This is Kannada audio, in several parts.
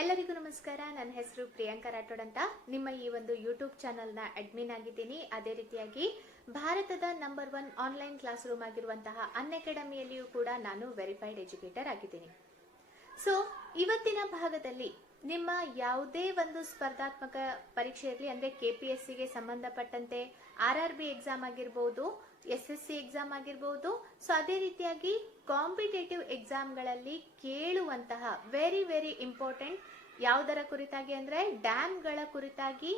ಎಲ್ಲರಿಗೂ ನಮಸ್ಕಾರ. ನನ್ನ ಹೆಸರು ಪ್ರಿಯಾಂಕಾ ರಾಠೋಡ್ ಅಂತ. ನಿಮ್ಮ ಈ ಒಂದು ಯೂಟ್ಯೂಬ್ ಚಾನೆಲ್ನ ಅಡ್ಮಿನ್ ಆಗಿದ್ದೀನಿ. ಅದೇ ರೀತಿಯಾಗಿ ಭಾರತದ ನಂಬರ್ 1 ಆನ್ಲೈನ್ ಕ್ಲಾಸ್ ರೂಮ್ ಆಗಿರುವಂತಹ ಅನ್ಅಕಾಡೆಮಿಯಲ್ಲಿಯೂ ಕೂಡ ನಾನು ವೆರಿಫೈಡ್ ಎಜುಕೇಟರ್ ಆಗಿದ್ದೀನಿ. ಸೊ ಇವತ್ತಿನ ಭಾಗದಲ್ಲಿ ನಿಮ್ಮ ಯಾವುದೇ ಒಂದು ಸ್ಪರ್ಧಾತ್ಮಕ ಪರೀಕ್ಷೆ ಇರಲಿ, ಅಂದ್ರೆ KPSC ಗೆ ಸಂಬಂಧಪಟ್ಟಂತೆ RRB ಎಕ್ಸಾಮ್ ಆಗಿರ್ಬೋದು, SSC ಎಕ್ಸಾಮ್ ಆಗಿರ್ಬೋದು, ಸೊ ಅದೇ ರೀತಿಯಾಗಿ ಕಾಂಪಿಟೇಟಿವ್ ಎಕ್ಸಾಮ್ಗಳಲ್ಲಿ ಕೇಳುವಂತಹ ವೆರಿ ವೆರಿ ಇಂಪಾರ್ಟೆಂಟ್ ಯಾವುದರ ಕುರಿತಾಗಿ ಅಂದ್ರೆ ಡ್ಯಾಮ್ಗಳ ಕುರಿತಾಗಿ,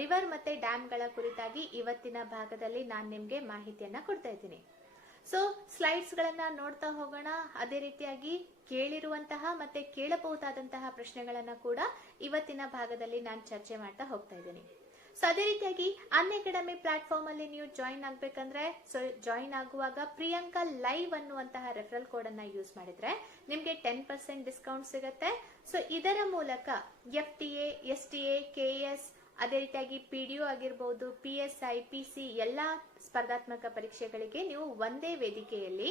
ರಿವರ್ ಮತ್ತೆ ಡ್ಯಾಮ್ಗಳ ಕುರಿತಾಗಿ ಇವತ್ತಿನ ಭಾಗದಲ್ಲಿ ನಾನು ನಿಮ್ಗೆ ಮಾಹಿತಿಯನ್ನ ಕೊಡ್ತಾ ಇದ್ದೀನಿ. ಸೊ ಸ್ಲೈಡ್ಸ್ ಗಳನ್ನ ನೋಡ್ತಾ ಹೋಗೋಣ. ಅದೇ ರೀತಿಯಾಗಿ ಕೇಳಿರುವಂತಹ ಮತ್ತೆ ಕೇಳಬಹುದಾದಂತಹ ಪ್ರಶ್ನೆಗಳನ್ನ ಕೂಡ ಇವತ್ತಿನ ಭಾಗದಲ್ಲಿ ನಾನು ಚರ್ಚೆ ಮಾಡ್ತಾ ಹೋಗ್ತಾ ಇದ್ದೀನಿ. ಸೊ ಅದೇ ರೀತಿಯಾಗಿ ಅನ್ಅಕಾಡೆಮಿ ಪ್ಲಾಟ್ಫಾರ್ಮ್ ಅಲ್ಲಿ ನೀವು ಜಾಯಿನ್ ಆಗ್ಬೇಕಂದ್ರೆ, ಸೊ ಜಾಯಿನ್ ಆಗುವಾಗ ಪ್ರಿಯಾಂಕಾ ಲೈವ್ ಅನ್ನುವಂತಹ ರೆಫರಲ್ ಕೋಡ್ ಅನ್ನ ಯೂಸ್ ಮಾಡಿದ್ರೆ ನಿಮ್ಗೆ 10% ಡಿಸ್ಕೌಂಟ್ ಸಿಗುತ್ತೆ. ಸೊ ಇದರ ಮೂಲಕ FTA, STA, KS, ಅದೇ ರೀತಿಯಾಗಿ PDO ಆಗಿರ್ಬೋದು, PSI, PC ಎಲ್ಲಾ ಸ್ಪರ್ಧಾತ್ಮಕ ಪರೀಕ್ಷೆಗಳಿಗೆ ನೀವು ಒಂದೇ ವೇದಿಕೆಯಲ್ಲಿ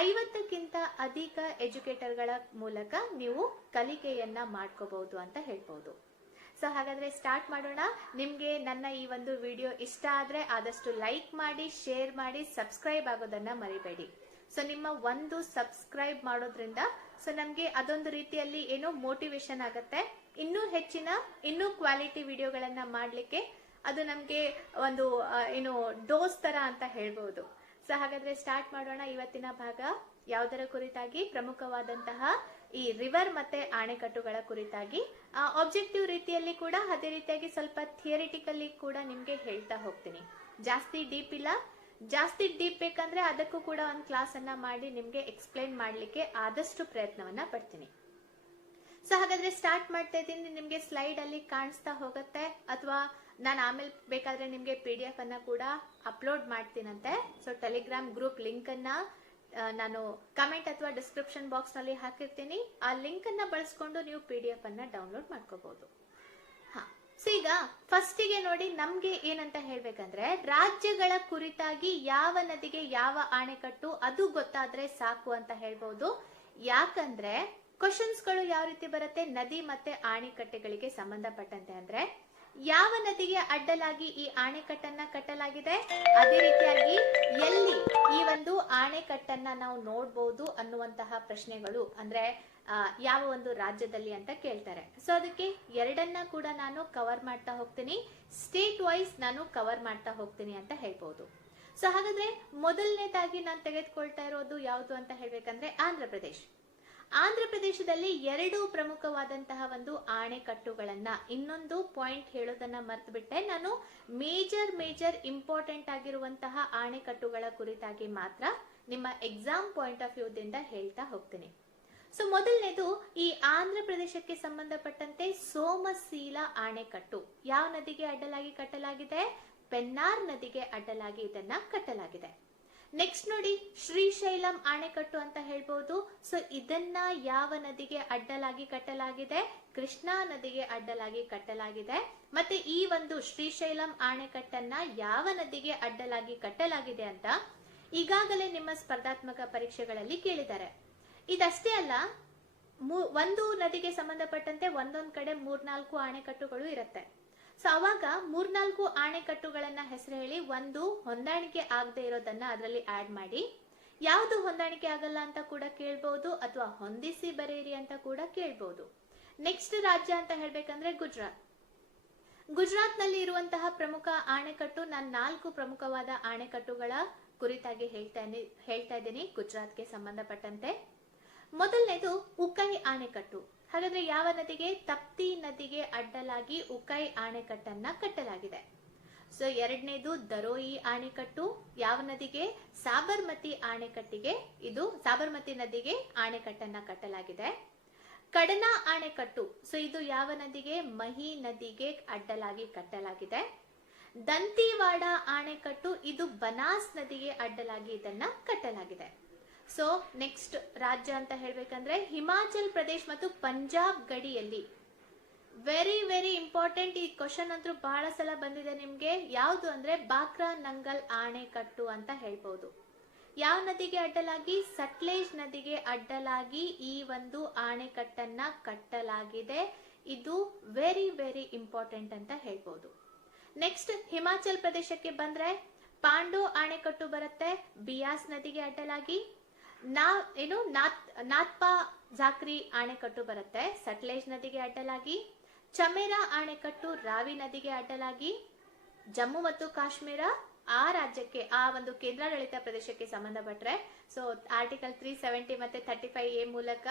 50ಕ್ಕಿಂತ ಅಧಿಕ ಎಜುಕೇಟರ್ಗಳ ಮೂಲಕ ನೀವು ಕಲಿಕೆಯನ್ನ ಮಾಡ್ಕೋಬಹುದು ಅಂತ ಹೇಳ್ಬಹುದು. ಸೊ ಹಾಗಾದ್ರೆ ಸ್ಟಾರ್ಟ್ ಮಾಡೋಣ. ನಿಮ್ಗೆ ನನ್ನ ಈ ಒಂದು ವಿಡಿಯೋ ಇಷ್ಟ ಆದ್ರೆ ಆದಷ್ಟು ಲೈಕ್ ಮಾಡಿ, ಶೇರ್ ಮಾಡಿ, ಸಬ್ಸ್ಕ್ರೈಬ್ ಆಗೋದನ್ನ ಮರಿಬೇಡಿ. ಸೊ ನಿಮ್ಮ ಒಂದು ಸಬ್ಸ್ಕ್ರೈಬ್ ಮಾಡೋದ್ರಿಂದ ಸೊ ನಮ್ಗೆ ಅದೊಂದು ರೀತಿಯಲ್ಲಿ ಏನೋ ಮೋಟಿವೇಶನ್ ಆಗುತ್ತೆ, ಇನ್ನೂ ಹೆಚ್ಚಿನ ಇನ್ನೂ ಕ್ವಾಲಿಟಿ ವಿಡಿಯೋಗಳನ್ನ ಮಾಡ್ಲಿಕ್ಕೆ ಅದು ನಮ್ಗೆ ಒಂದು ಏನು ಡೋಸ್ ತರ ಅಂತ ಹೇಳ್ಬಹುದು. ಸೊ ಹಾಗಾದ್ರೆ ಸ್ಟಾರ್ಟ್ ಮಾಡೋಣ. ಇವತ್ತಿನ ಭಾಗ ಯಾವುದರ ಕುರಿತಾಗಿ? ಪ್ರಮುಖವಾದಂತಹ ಈ ರಿವರ್ ಮತ್ತೆ ಅಣೆಕಟ್ಟುಗಳ ಕುರಿತಾಗಿ ಆಬ್ಜೆಕ್ಟಿವ್ ರೀತಿಯಲ್ಲಿ ಕೂಡ, ಅದೇ ರೀತಿಯಾಗಿ ಸ್ವಲ್ಪ ಥಿಯರಿಟಿಕಲಿ ಕೂಡ ನಿಮ್ಗೆ ಹೇಳ್ತಾ ಹೋಗ್ತೀನಿ. ಜಾಸ್ತಿ ಡೀಪ್ ಇಲ್ಲ, ಜಾಸ್ತಿ ಡೀಪ್ ಬೇಕಂದ್ರೆ ಅದಕ್ಕೂ ಕೂಡ ಒಂದು ಕ್ಲಾಸ್ ಅನ್ನ ಮಾಡಿ ನಿಮ್ಗೆ ಎಕ್ಸ್ಪ್ಲೈನ್ ಮಾಡ್ಲಿಕ್ಕೆ ಆದಷ್ಟು ಪ್ರಯತ್ನವನ್ನ ಪಡ್ತೀನಿ. ಸೊ ಹಾಗಾದ್ರೆ ಸ್ಟಾರ್ಟ್ ಮಾಡ್ತಾ ಇದ್ದೀನಿ. ನಿಮ್ಗೆ ಸ್ಲೈಡ್ ಅಲ್ಲಿ ಕಾಣಿಸ್ತಾ ಹೋಗುತ್ತೆ, ಅಥವಾ ನಾನು ಆಮೇಲೆ ಬೇಕಾದ್ರೆ ನಿಮ್ಗೆ PDF ಅನ್ನ ಕೂಡ ಅಪ್ಲೋಡ್ ಮಾಡ್ತೀನಂತೆ. ಸೊ ಟೆಲಿಗ್ರಾಮ್ ಗ್ರೂಪ್ ಲಿಂಕ್ ಅನ್ನ ನಾನು ಕಮೆಂಟ್ ಅಥವಾ ಡಿಸ್ಕ್ರಿಪ್ಷನ್ ಬಾಕ್ಸ್ ನಲ್ಲಿ ಹಾಕಿರ್ತೀನಿ. ಆ ಲಿಂಕ್ ಅನ್ನ ಬಳಸ್ಕೊಂಡು ನೀವು PDF ಅನ್ನ ಡೌನ್ಲೋಡ್ ಮಾಡ್ಕೋಬಹುದು. ಸೊ ಈಗ ಫಸ್ಟ್ ಗೆ ನೋಡಿ, ನಮ್ಗೆ ಏನಂತ ಹೇಳ್ಬೇಕಂದ್ರೆ ರಾಜ್ಯಗಳ ಕುರಿತಾಗಿ ಯಾವ ನದಿಗೆ ಯಾವ ಅಣೆಕಟ್ಟು ಅದು ಗೊತ್ತಾದ್ರೆ ಸಾಕು ಅಂತ ಹೇಳ್ಬಹುದು. ಯಾಕಂದ್ರೆ ಕ್ವಶನ್ಸ್ ಗಳು ಯಾವ ರೀತಿ ಬರುತ್ತೆ, ನದಿ ಮತ್ತೆ ಅಣೆಕಟ್ಟೆಗಳಿಗೆ ಸಂಬಂಧಪಟ್ಟಂತೆ ಅಂದ್ರೆ ಯಾವ ನದಿಗೆ ಅಡ್ಡಲಾಗಿ ಈ ಅಣೆಕಟ್ಟನ್ನ ಕಟ್ಟಲಾಗಿದೆ, ಅದೇ ರೀತಿಯಾಗಿ ಎಲ್ಲಿ ಈ ಒಂದು ಅಣೆಕಟ್ಟನ್ನ ನಾವು ನೋಡಬಹುದು ಅನ್ನುವಂತಹ ಪ್ರಶ್ನೆಗಳು, ಅಂದ್ರೆ ಯಾವ ಒಂದು ರಾಜ್ಯದಲ್ಲಿ ಅಂತ ಕೇಳ್ತಾರೆ. ಸೊ ಅದಕ್ಕೆ ಎರಡನ್ನ ಕೂಡ ನಾನು ಕವರ್ ಮಾಡ್ತಾ ಹೋಗ್ತೀನಿ, ಸ್ಟೇಟ್ ವೈಸ್ ನಾನು ಕವರ್ ಮಾಡ್ತಾ ಹೋಗ್ತೀನಿ ಅಂತ ಹೇಳ್ಬಹುದು. ಸೊ ಹಾಗಾದ್ರೆ ಮೊದಲನೇದಾಗಿ ನಾನು ತೆಗೆದುಕೊಳ್ತಾ ಇರೋದು ಯಾವುದು ಅಂತ ಹೇಳ್ಬೇಕಂದ್ರೆ ಆಂಧ್ರ ಪ್ರದೇಶ್. ಆಂಧ್ರ ಪ್ರದೇಶದಲ್ಲಿ 2 ಪ್ರಮುಖವಾದಂತಹ ಒಂದು ಅಣೆಕಟ್ಟುಗಳನ್ನ, ಇನ್ನೊಂದು ಪಾಯಿಂಟ್ ಹೇಳೋದನ್ನ ಮರ್ತು ಬಿಟ್ಟೆ, ನಾನು ಮೇಜರ್ ಇಂಪಾರ್ಟೆಂಟ್ ಆಗಿರುವಂತಹ ಅಣೆಕಟ್ಟುಗಳ ಕುರಿತಾಗಿ ಮಾತ್ರ ನಿಮ್ಮ ಎಕ್ಸಾಮ್ ಪಾಯಿಂಟ್ ಆಫ್ ವ್ಯೂ ದಿಂದ ಹೇಳ್ತಾ ಹೋಗ್ತೀನಿ. ಸೊ ಮೊದಲನೇದು ಈ ಆಂಧ್ರ ಪ್ರದೇಶಕ್ಕೆ ಸಂಬಂಧಪಟ್ಟಂತೆ ಸೋಮಶೀಲ ಅಣೆಕಟ್ಟು ಯಾವ ನದಿಗೆ ಅಡ್ಡಲಾಗಿ ಕಟ್ಟಲಾಗಿದೆ? ಪೆನ್ನಾರ್ ನದಿಗೆ ಅಡ್ಡಲಾಗಿ ಇದನ್ನ ಕಟ್ಟಲಾಗಿದೆ. ನೆಕ್ಸ್ಟ್ ನೋಡಿ, ಶ್ರೀಶೈಲಂ ಅಣೆಕಟ್ಟು ಅಂತ ಹೇಳ್ಬಹುದು. ಸೊ ಇದನ್ನ ಯಾವ ನದಿಗೆ ಅಡ್ಡಲಾಗಿ ಕಟ್ಟಲಾಗಿದೆ? ಕೃಷ್ಣಾ ನದಿಗೆ ಅಡ್ಡಲಾಗಿ ಕಟ್ಟಲಾಗಿದೆ. ಮತ್ತೆ ಈ ಒಂದು ಶ್ರೀಶೈಲಂ ಅಣೆಕಟ್ಟನ್ನ ಯಾವ ನದಿಗೆ ಅಡ್ಡಲಾಗಿ ಕಟ್ಟಲಾಗಿದೆ ಅಂತ ಈಗಾಗಲೇ ನಿಮ್ಮ ಸ್ಪರ್ಧಾತ್ಮಕ ಪರೀಕ್ಷೆಗಳಲ್ಲಿ ಕೇಳಿದ್ದಾರೆ. ಇದಷ್ಟೇ ಅಲ್ಲ, ಒಂದು ನದಿಗೆ ಸಂಬಂಧಪಟ್ಟಂತೆ ಒಂದೊಂದ್ ಕಡೆ 3-4 ಅಣೆಕಟ್ಟುಗಳು ಇರುತ್ತೆ. ಸೊ ಅವಾಗ 3-4 ಅಣೆಕಟ್ಟುಗಳನ್ನ ಹೆಸರು ಹೇಳಿ, ಒಂದು ಹೊಂದಾಣಿಕೆ ಆಗದೆ ಇರೋದನ್ನ ಅದರಲ್ಲಿ ಆಡ್ ಮಾಡಿ, ಯಾವುದು ಹೊಂದಾಣಿಕೆ ಆಗಲ್ಲ ಅಂತ ಕೂಡ ಕೇಳ್ಬಹುದು, ಅಥವಾ ಹೊಂದಿಸಿ ಬರೆಯಿರಿ ಅಂತ ಕೂಡ ಕೇಳ್ಬಹುದು. ನೆಕ್ಸ್ಟ್ ರಾಜ್ಯ ಅಂತ ಹೇಳ್ಬೇಕಂದ್ರೆ ಗುಜರಾತ್. ಗುಜರಾತ್ ನಲ್ಲಿ ಇರುವಂತಹ ಪ್ರಮುಖ ಅಣೆಕಟ್ಟು, ನಾನು 4 ಪ್ರಮುಖವಾದ ಅಣೆಕಟ್ಟುಗಳ ಕುರಿತಾಗಿ ಹೇಳ್ತಾ ಇದ್ದೀನಿ ಗುಜರಾತ್ಗೆ ಸಂಬಂಧಪಟ್ಟಂತೆ. ಮೊದಲನೇದು ಉಕೈ ಅಣೆಕಟ್ಟು. ಹಾಗಾದ್ರೆ ಯಾವ ನದಿಗೆ? ತಪ್ತಿ ನದಿಗೆ ಅಡ್ಡಲಾಗಿ ಉಕೈ ಅಣೆಕಟ್ಟನ್ನ ಕಟ್ಟಲಾಗಿದೆ. ಸೊ ಎರಡನೇದು ದರೋಯಿ ಅಣೆಕಟ್ಟು. ಯಾವ ನದಿಗೆ? ಸಾಬರ್ಮತಿ ಅಣೆಕಟ್ಟಿಗೆ, ಇದು ಸಾಬರ್ಮತಿ ನದಿಗೆ ಅಣೆಕಟ್ಟನ್ನ ಕಟ್ಟಲಾಗಿದೆ. ಕಡನಾ ಅಣೆಕಟ್ಟು, ಸೊ ಇದು ಯಾವ ನದಿಗೆ? ಮಹಿ ನದಿಗೆ ಅಡ್ಡಲಾಗಿ ಕಟ್ಟಲಾಗಿದೆ. ದಂತಿವಾಡ ಅಣೆಕಟ್ಟು, ಇದು ಬನಾಸ್ ನದಿಗೆ ಅಡ್ಡಲಾಗಿ ಇದನ್ನ ಕಟ್ಟಲಾಗಿದೆ. ಸೊ ನೆಕ್ಸ್ಟ್ ರಾಜ್ಯ ಅಂತ ಹೇಳ್ಬೇಕಂದ್ರೆ ಹಿಮಾಚಲ್ ಪ್ರದೇಶ್ ಮತ್ತು ಪಂಜಾಬ್ ಗಡಿಯಲ್ಲಿ ವೆರಿ ಇಂಪಾರ್ಟೆಂಟ್. ಈ ಕ್ವಶನ್ ಅಂತೂ ಬಹಳ ಸಲ ಬಂದಿದೆ ನಿಮ್ಗೆ. ಯಾವುದು ಅಂದ್ರೆ ಬಾಕ್ರಾ ನಂಗಲ್ ಅಣೆಕಟ್ಟು ಅಂತ ಹೇಳ್ಬಹುದು. ಯಾವ ನದಿಗೆ ಅಡ್ಡಲಾಗಿ? ಸಟ್ಲೇಜ್ ನದಿಗೆ ಅಡ್ಡಲಾಗಿ ಈ ಒಂದು ಅಣೆಕಟ್ಟನ್ನ ಕಟ್ಟಲಾಗಿದೆ. ಇದು ವೆರಿ ವೆರಿ ಇಂಪಾರ್ಟೆಂಟ್ ಅಂತ ಹೇಳ್ಬೋದು. ನೆಕ್ಸ್ಟ್ ಹಿಮಾಚಲ್ ಪ್ರದೇಶಕ್ಕೆ ಬಂದ್ರೆ ಪಾಂಡು ಅಣೆಕಟ್ಟು ಬರುತ್ತೆ, ಬಿಯಾಸ್ ನದಿಗೆ ಅಡ್ಡಲಾಗಿ. ನಾಥ್ಪಾ ಜಾಕ್ರಿ ಅಣೆಕಟ್ಟು ಬರುತ್ತೆ, ಸಟ್ಲೇಜ್ ನದಿಗೆ ಅಡ್ಡಲಾಗಿ. ಚಮೇರಾ ಅಣೆಕಟ್ಟು ರಾವಿ ನದಿಗೆ ಅಡ್ಡಲಾಗಿ. ಜಮ್ಮು ಮತ್ತು ಕಾಶ್ಮೀರ ಆ ರಾಜ್ಯಕ್ಕೆ, ಆ ಒಂದು ಕೇಂದ್ರಾಡಳಿತ ಪ್ರದೇಶಕ್ಕೆ ಸಂಬಂಧಪಟ್ಟರೆ ಸೊ ಆರ್ಟಿಕಲ್ 370 ಮತ್ತೆ 35A ಮೂಲಕ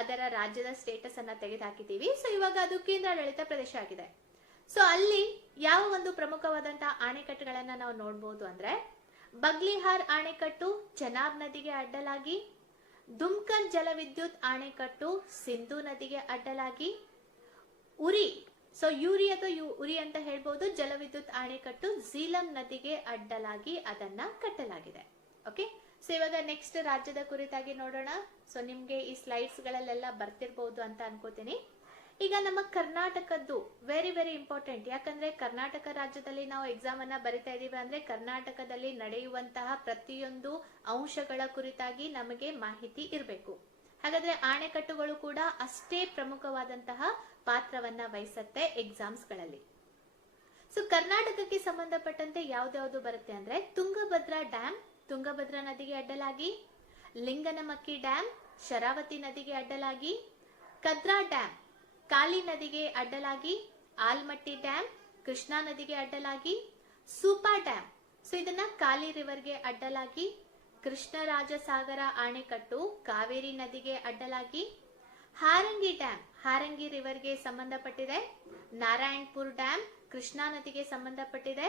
ಅದರ ರಾಜ್ಯದ ಸ್ಟೇಟಸ್ ಅನ್ನ ತೆಗೆದುಹಾಕಿದ್ದೀವಿ. ಸೊ ಇವಾಗ ಅದು ಕೇಂದ್ರಾಡಳಿತ ಪ್ರದೇಶ ಆಗಿದೆ. ಸೊ ಅಲ್ಲಿ ಯಾವ ಒಂದು ಪ್ರಮುಖವಾದಂತಹ ಅಣೆಕಟ್ಟುಗಳನ್ನ ನಾವು ನೋಡಬಹುದು ಅಂದ್ರೆ ಬಗ್ಲಿಹಾರ್ ಅಣೆಕಟ್ಟು ಚೆನಾಬ್ ನದಿಗೆ ಅಡ್ಡಲಾಗಿ. ದುಮ್ಕನ್ ಜಲವಿದ್ಯುತ್ ಅಣೆಕಟ್ಟು ಸಿಂಧೂ ನದಿಗೆ ಅಡ್ಡಲಾಗಿ. ಉರಿ, ಸೊ ಯೂರಿ ಅಥವಾ ಉರಿ ಅಂತ ಹೇಳ್ಬಹುದು, ಜಲವಿದ್ಯುತ್ ಅಣೆಕಟ್ಟು ಝೀಲಂ ನದಿಗೆ ಅಡ್ಡಲಾಗಿ ಅದನ್ನ ಕಟ್ಟಲಾಗಿದೆ. ಓಕೆ, ಸೊ ಇವಾಗ ನೆಕ್ಸ್ಟ್ ರಾಜ್ಯದ ಕುರಿತಾಗಿ ನೋಡೋಣ. ಸೊ ನಿಮ್ಗೆ ಈ ಸ್ಲೈಡ್ಸ್ ಗಳಲ್ಲೆಲ್ಲ ಬರ್ತಿರ್ಬಹುದು ಅಂತ ಅನ್ಕೋತೀನಿ. ಈಗ ನಮ್ಮ ಕರ್ನಾಟಕದ್ದು ವೆರಿ ವೆರಿ ಇಂಪಾರ್ಟೆಂಟ್. ಯಾಕಂದ್ರೆ ಕರ್ನಾಟಕ ರಾಜ್ಯದಲ್ಲಿ ನಾವು ಎಕ್ಸಾಮ್ ಅನ್ನ ಬರಿತಾ ಇದೀವಿ ಅಂದ್ರೆ ಕರ್ನಾಟಕದಲ್ಲಿ ನಡೆಯುವಂತಹ ಪ್ರತಿಯೊಂದು ಅಂಶಗಳ ಕುರಿತಾಗಿ ನಮಗೆ ಮಾಹಿತಿ ಇರಬೇಕು. ಹಾಗಾದ್ರೆ ಅಣೆಕಟ್ಟುಗಳು ಕೂಡ ಅಷ್ಟೇ ಪ್ರಮುಖವಾದಂತಹ ಪಾತ್ರವನ್ನ ವಹಿಸುತ್ತೆ ಎಕ್ಸಾಮ್ಸ್ ಗಳಲ್ಲಿ. ಸೊ ಕರ್ನಾಟಕಕ್ಕೆ ಸಂಬಂಧಪಟ್ಟಂತೆ ಯಾವ್ದ್ಯಾವ್ದು ಬರುತ್ತೆ ಅಂದ್ರೆ ತುಂಗಭದ್ರಾ ಡ್ಯಾಮ್, ತುಂಗಭದ್ರಾ ನದಿಗೆ ಅಡ್ಡಲಾಗಿ. ಲಿಂಗನಮಕ್ಕಿ ಡ್ಯಾಮ್, ಶರಾವತಿ ನದಿಗೆ ಅಡ್ಡಲಾಗಿ. ಕದ್ರಾ ಡ್ಯಾಮ್, ಕಾಳಿ ನದಿಗೆ ಅಡ್ಡಲಾಗಿ. ಆಲ್ಮಟ್ಟಿ ಡ್ಯಾಮ್, ಕೃಷ್ಣಾ ನದಿಗೆ ಅಡ್ಡಲಾಗಿ. ಸೂಪಾ ಡ್ಯಾಮ್, ಸೊ ಇದನ್ನ ಕಾಳಿ ರಿವರ್ಗೆ ಅಡ್ಡಲಾಗಿ. ಕೃಷ್ಣರಾಜಸಾಗರ ಅಣೆಕಟ್ಟು ಕಾವೇರಿ ನದಿಗೆ ಅಡ್ಡಲಾಗಿ. ಹಾರಂಗಿ ಡ್ಯಾಮ್, ಹಾರಂಗಿ ರಿವರ್ಗೆ ಸಂಬಂಧಪಟ್ಟಿದೆ. ನಾರಾಯಣಪುರ್ ಡ್ಯಾಮ್ ಕೃಷ್ಣಾ ನದಿಗೆ ಸಂಬಂಧಪಟ್ಟಿದೆ.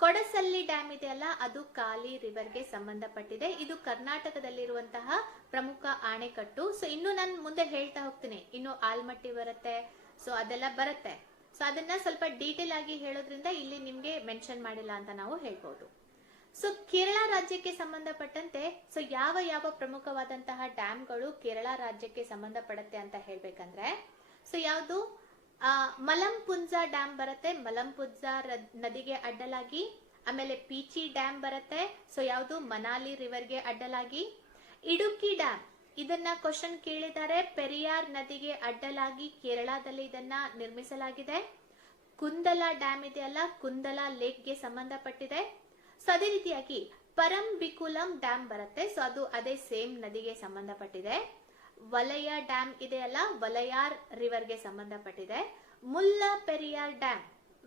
ಕೊಡಸಳ್ಳಿ ಡ್ಯಾಮ್ ಇದೆಯಲ್ಲ ಅದು ಕಾಳಿ ರಿವರ್ಗೆ ಸಂಬಂಧಪಟ್ಟಿದೆ. ಇದು ಕರ್ನಾಟಕದಲ್ಲಿರುವಂತಹ ಪ್ರಮುಖ ಅಣೆಕಟ್ಟು. ಸೊ ಇನ್ನು ನಾನು ಮುಂದೆ ಹೇಳ್ತಾ ಹೋಗ್ತೀನಿ, ಇನ್ನು ಆಲ್ಮಟ್ಟಿ ಬರುತ್ತೆ, ಸೊ ಅದೆಲ್ಲ ಬರುತ್ತೆ. ಸೊ ಅದನ್ನ ಸ್ವಲ್ಪ ಡೀಟೇಲ್ ಆಗಿ ಹೇಳೋದ್ರಿಂದ ಇಲ್ಲಿ ನಿಮ್ಗೆ ಮೆನ್ಷನ್ ಮಾಡಿಲ್ಲ ಅಂತ ನಾವು ಹೇಳ್ಬೋದು. ಸೊ ಕೇರಳ ರಾಜ್ಯಕ್ಕೆ ಸಂಬಂಧಪಟ್ಟಂತೆ ಸೊ ಯಾವ ಯಾವ ಪ್ರಮುಖವಾದಂತಹ ಡ್ಯಾಮ್ಗಳು ಕೇರಳ ರಾಜ್ಯಕ್ಕೆ ಸಂಬಂಧಪಡುತ್ತೆ ಅಂತ ಹೇಳ್ಬೇಕಂದ್ರೆ ಸೊ ಯಾವುದು ಮಲಂಪುಂಜ ಡ್ಯಾಮ್ ಬರುತ್ತೆ, ಮಲಂಪುಂಜ ನದಿಗೆ ಅಡ್ಡಲಾಗಿ. ಆಮೇಲೆ ಪೀಚಿ ಡ್ಯಾಮ್ ಬರುತ್ತೆ, ಸೊ ಯಾವುದು ಮನಾಲಿ ರಿವರ್ಗೆ ಅಡ್ಡಲಾಗಿ. ಇಡುಕ್ಕಿ ಡ್ಯಾಮ್, ಇದನ್ನ ಕ್ವಶನ್ ಕೇಳಿದ್ದಾರೆ, ಪೆರಿಯಾರ್ ನದಿಗೆ ಅಡ್ಡಲಾಗಿ ಕೇರಳದಲ್ಲಿ ಇದನ್ನ ನಿರ್ಮಿಸಲಾಗಿದೆ. ಕುಂದಲ ಡ್ಯಾಮ್ ಇದೆಯಲ್ಲ ಕುಂದಲ ಲೇಕ್ಗೆ ಸಂಬಂಧಪಟ್ಟಿದೆ. ಸೊ ಅದೇ ರೀತಿಯಾಗಿ ಪರಂಬಿಕುಲಂ ಡ್ಯಾಮ್ ಬರುತ್ತೆ, ಸೊ ಅದು ಅದೇ ಸೇಮ್ ನದಿಗೆ ಸಂಬಂಧಪಟ್ಟಿದೆ. ವಲಯ ಡ್ಯಾಮ್ ಇದೆಯಲ್ಲ ವಲಯಾರ್ ರಿವರ್ಗೆ ಸಂಬಂಧಪಟ್ಟಿದೆ. Mulla Periyar dam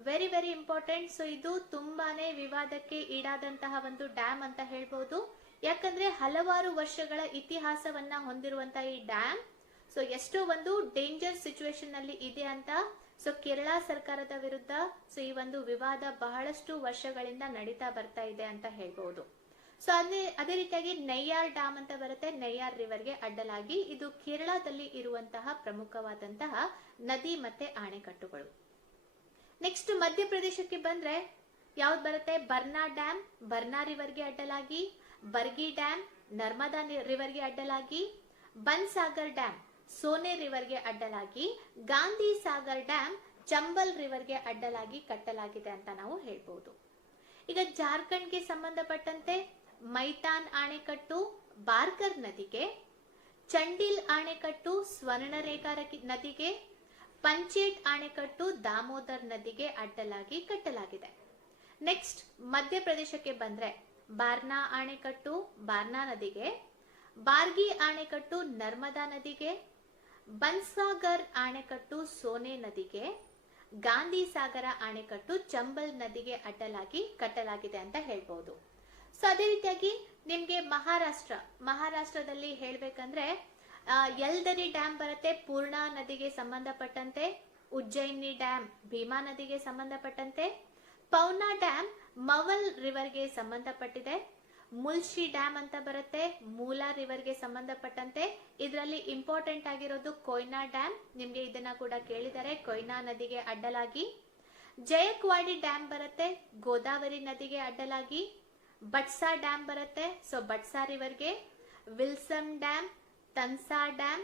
very very important. So ಇದು ತುಂಬಾನೇ ವಿವಾದಕ್ಕೆ ಈಡಾದಂತಹ ಒಂದು ಡ್ಯಾಮ್ ಅಂತ ಹೇಳ್ಬಹುದು. ಯಾಕಂದ್ರೆ ಹಲವಾರು ವರ್ಷಗಳ ಇತಿಹಾಸವನ್ನ ಹೊಂದಿರುವಂತಹ ಈ ಡ್ಯಾಮ್ ಸೊ ಎಷ್ಟೋ ಒಂದು ಡೇಂಜರ್ ಸಿಚುವೇಶನ್ ನಲ್ಲಿ ಇದೆ ಅಂತ ಸೊ ಕೇರಳ ಸರ್ಕಾರದ ವಿರುದ್ಧ ಸೊ ಈ ಒಂದು ವಿವಾದ ಬಹಳಷ್ಟು ವರ್ಷಗಳಿಂದ ನಡೀತಾ ಬರ್ತಾ ಇದೆ ಅಂತ ಹೇಳ್ಬಹುದು. ಸೊ ಅದೇ ರೀತಿಯಾಗಿ ನೈಯಾರ್ ಡ್ಯಾಮ್ ಅಂತ ಬರುತ್ತೆ, ನೈಯಾರ್ ರಿವರ್ಗೆ ಅಡ್ಡಲಾಗಿ. ಇದು ಕೇರಳದಲ್ಲಿ ಇರುವಂತಹ ಪ್ರಮುಖವಾದಂತಹ ನದಿ ಮತ್ತೆ ಅಣೆಕಟ್ಟುಗಳು. ನೆಕ್ಸ್ಟ್ ಮಧ್ಯಪ್ರದೇಶಕ್ಕೆ ಬಂದ್ರೆ ಯಾವ್ದು ಬರುತ್ತೆ? ಬರ್ನಾ ಡ್ಯಾಮ್, ಬರ್ನಾ ರಿವರ್ಗೆ ಅಡ್ಡಲಾಗಿ. ಬರ್ಗಿ ಡ್ಯಾಮ್, ನರ್ಮದಾ ರಿವರ್ಗೆ ಅಡ್ಡಲಾಗಿ. ಬನ್ಸಾಗರ್ ಡ್ಯಾಮ್, ಸೋನೆ ರಿವರ್ಗೆ ಅಡ್ಡಲಾಗಿ. ಗಾಂಧಿ ಸಾಗರ್ ಡ್ಯಾಮ್ ಚಂಬಲ್ ರಿವರ್ಗೆ ಅಡ್ಡಲಾಗಿ ಕಟ್ಟಲಾಗಿದೆ ಅಂತ ನಾವು ಹೇಳ್ಬಹುದು. ಈಗ ಜಾರ್ಖಂಡ್ಗೆ ಸಂಬಂಧಪಟ್ಟಂತೆ ಮೈತಾನ್ ಅಣೆಕಟ್ಟು ಬಾರ್ಕರ್ ನದಿಗೆ, ಚಂಡಿಲ್ ಅಣೆಕಟ್ಟು ಸ್ವರ್ಣರೇಖಾ ನದಿಗೆ, ಪಂಚೇಟ್ ಅಣೆಕಟ್ಟು ದಾಮೋದರ್ ನದಿಗೆ ಅಡ್ಡಲಾಗಿ ಕಟ್ಟಲಾಗಿದೆ. ನೆಕ್ಸ್ಟ್ ಮಧ್ಯಪ್ರದೇಶಕ್ಕೆ ಬಂದ್ರೆ ಬಾರ್ನಾ ಅಣೆಕಟ್ಟು ಬಾರ್ನಾ ನದಿಗೆ, ಬಾರ್ಗಿ ಅಣೆಕಟ್ಟು ನರ್ಮದಾ ನದಿಗೆ, ಬನ್ಸಾಗರ್ ಅಣೆಕಟ್ಟು ಸೋನೆ ನದಿಗೆ, ಗಾಂಧಿ ಸಾಗರ ಅಣೆಕಟ್ಟು ಚಂಬಲ್ ನದಿಗೆ ಅಡ್ಡಲಾಗಿ ಕಟ್ಟಲಾಗಿದೆ ಅಂತ ಹೇಳ್ಬಹುದು. ಸೊ ಅದೇ ರೀತಿಯಾಗಿ ನಿಮ್ಗೆ ಮಹಾರಾಷ್ಟ್ರದಲ್ಲಿ ಹೇಳ್ಬೇಕಂದ್ರೆ ಯಲ್ದರಿ ಡ್ಯಾಮ್ ಬರುತ್ತೆ ಪೂರ್ಣಾ ನದಿಗೆ ಸಂಬಂಧಪಟ್ಟಂತೆ. ಉಜ್ಜಯಿನಿ ಡ್ಯಾಮ್ ಭೀಮಾ ನದಿಗೆ ಸಂಬಂಧಪಟ್ಟಂತೆ. ಪೌನಾ ಡ್ಯಾಮ್ ಮವಲ್ ರಿವರ್ಗೆ ಸಂಬಂಧಪಟ್ಟಿದೆ. ಮುಲ್ಶಿ ಡ್ಯಾಮ್ ಅಂತ ಬರುತ್ತೆ ಮೂಲಾ ರಿವರ್ಗೆ ಸಂಬಂಧಪಟ್ಟಂತೆ. ಇದರಲ್ಲಿ ಇಂಪಾರ್ಟೆಂಟ್ ಆಗಿರೋದು ಕೊಯ್ನಾ ಡ್ಯಾಮ್, ನಿಮ್ಗೆ ಇದನ್ನ ಕೂಡ ಕೇಳಿದ್ದಾರೆ, ಕೊಯ್ನಾ ನದಿಗೆ ಅಡ್ಡಲಾಗಿ. ಜಯಕ್ವಾಡಿ ಡ್ಯಾಮ್ ಬರುತ್ತೆ ಗೋದಾವರಿ ನದಿಗೆ ಅಡ್ಡಲಾಗಿ. ಬಟ್ಸಾ ಡ್ಯಾಮ್ ಬರುತ್ತೆ ಸೊ ಬಟ್ಸಾ ರಿವರ್ಗೆ. Wilson dam, Tansa dam,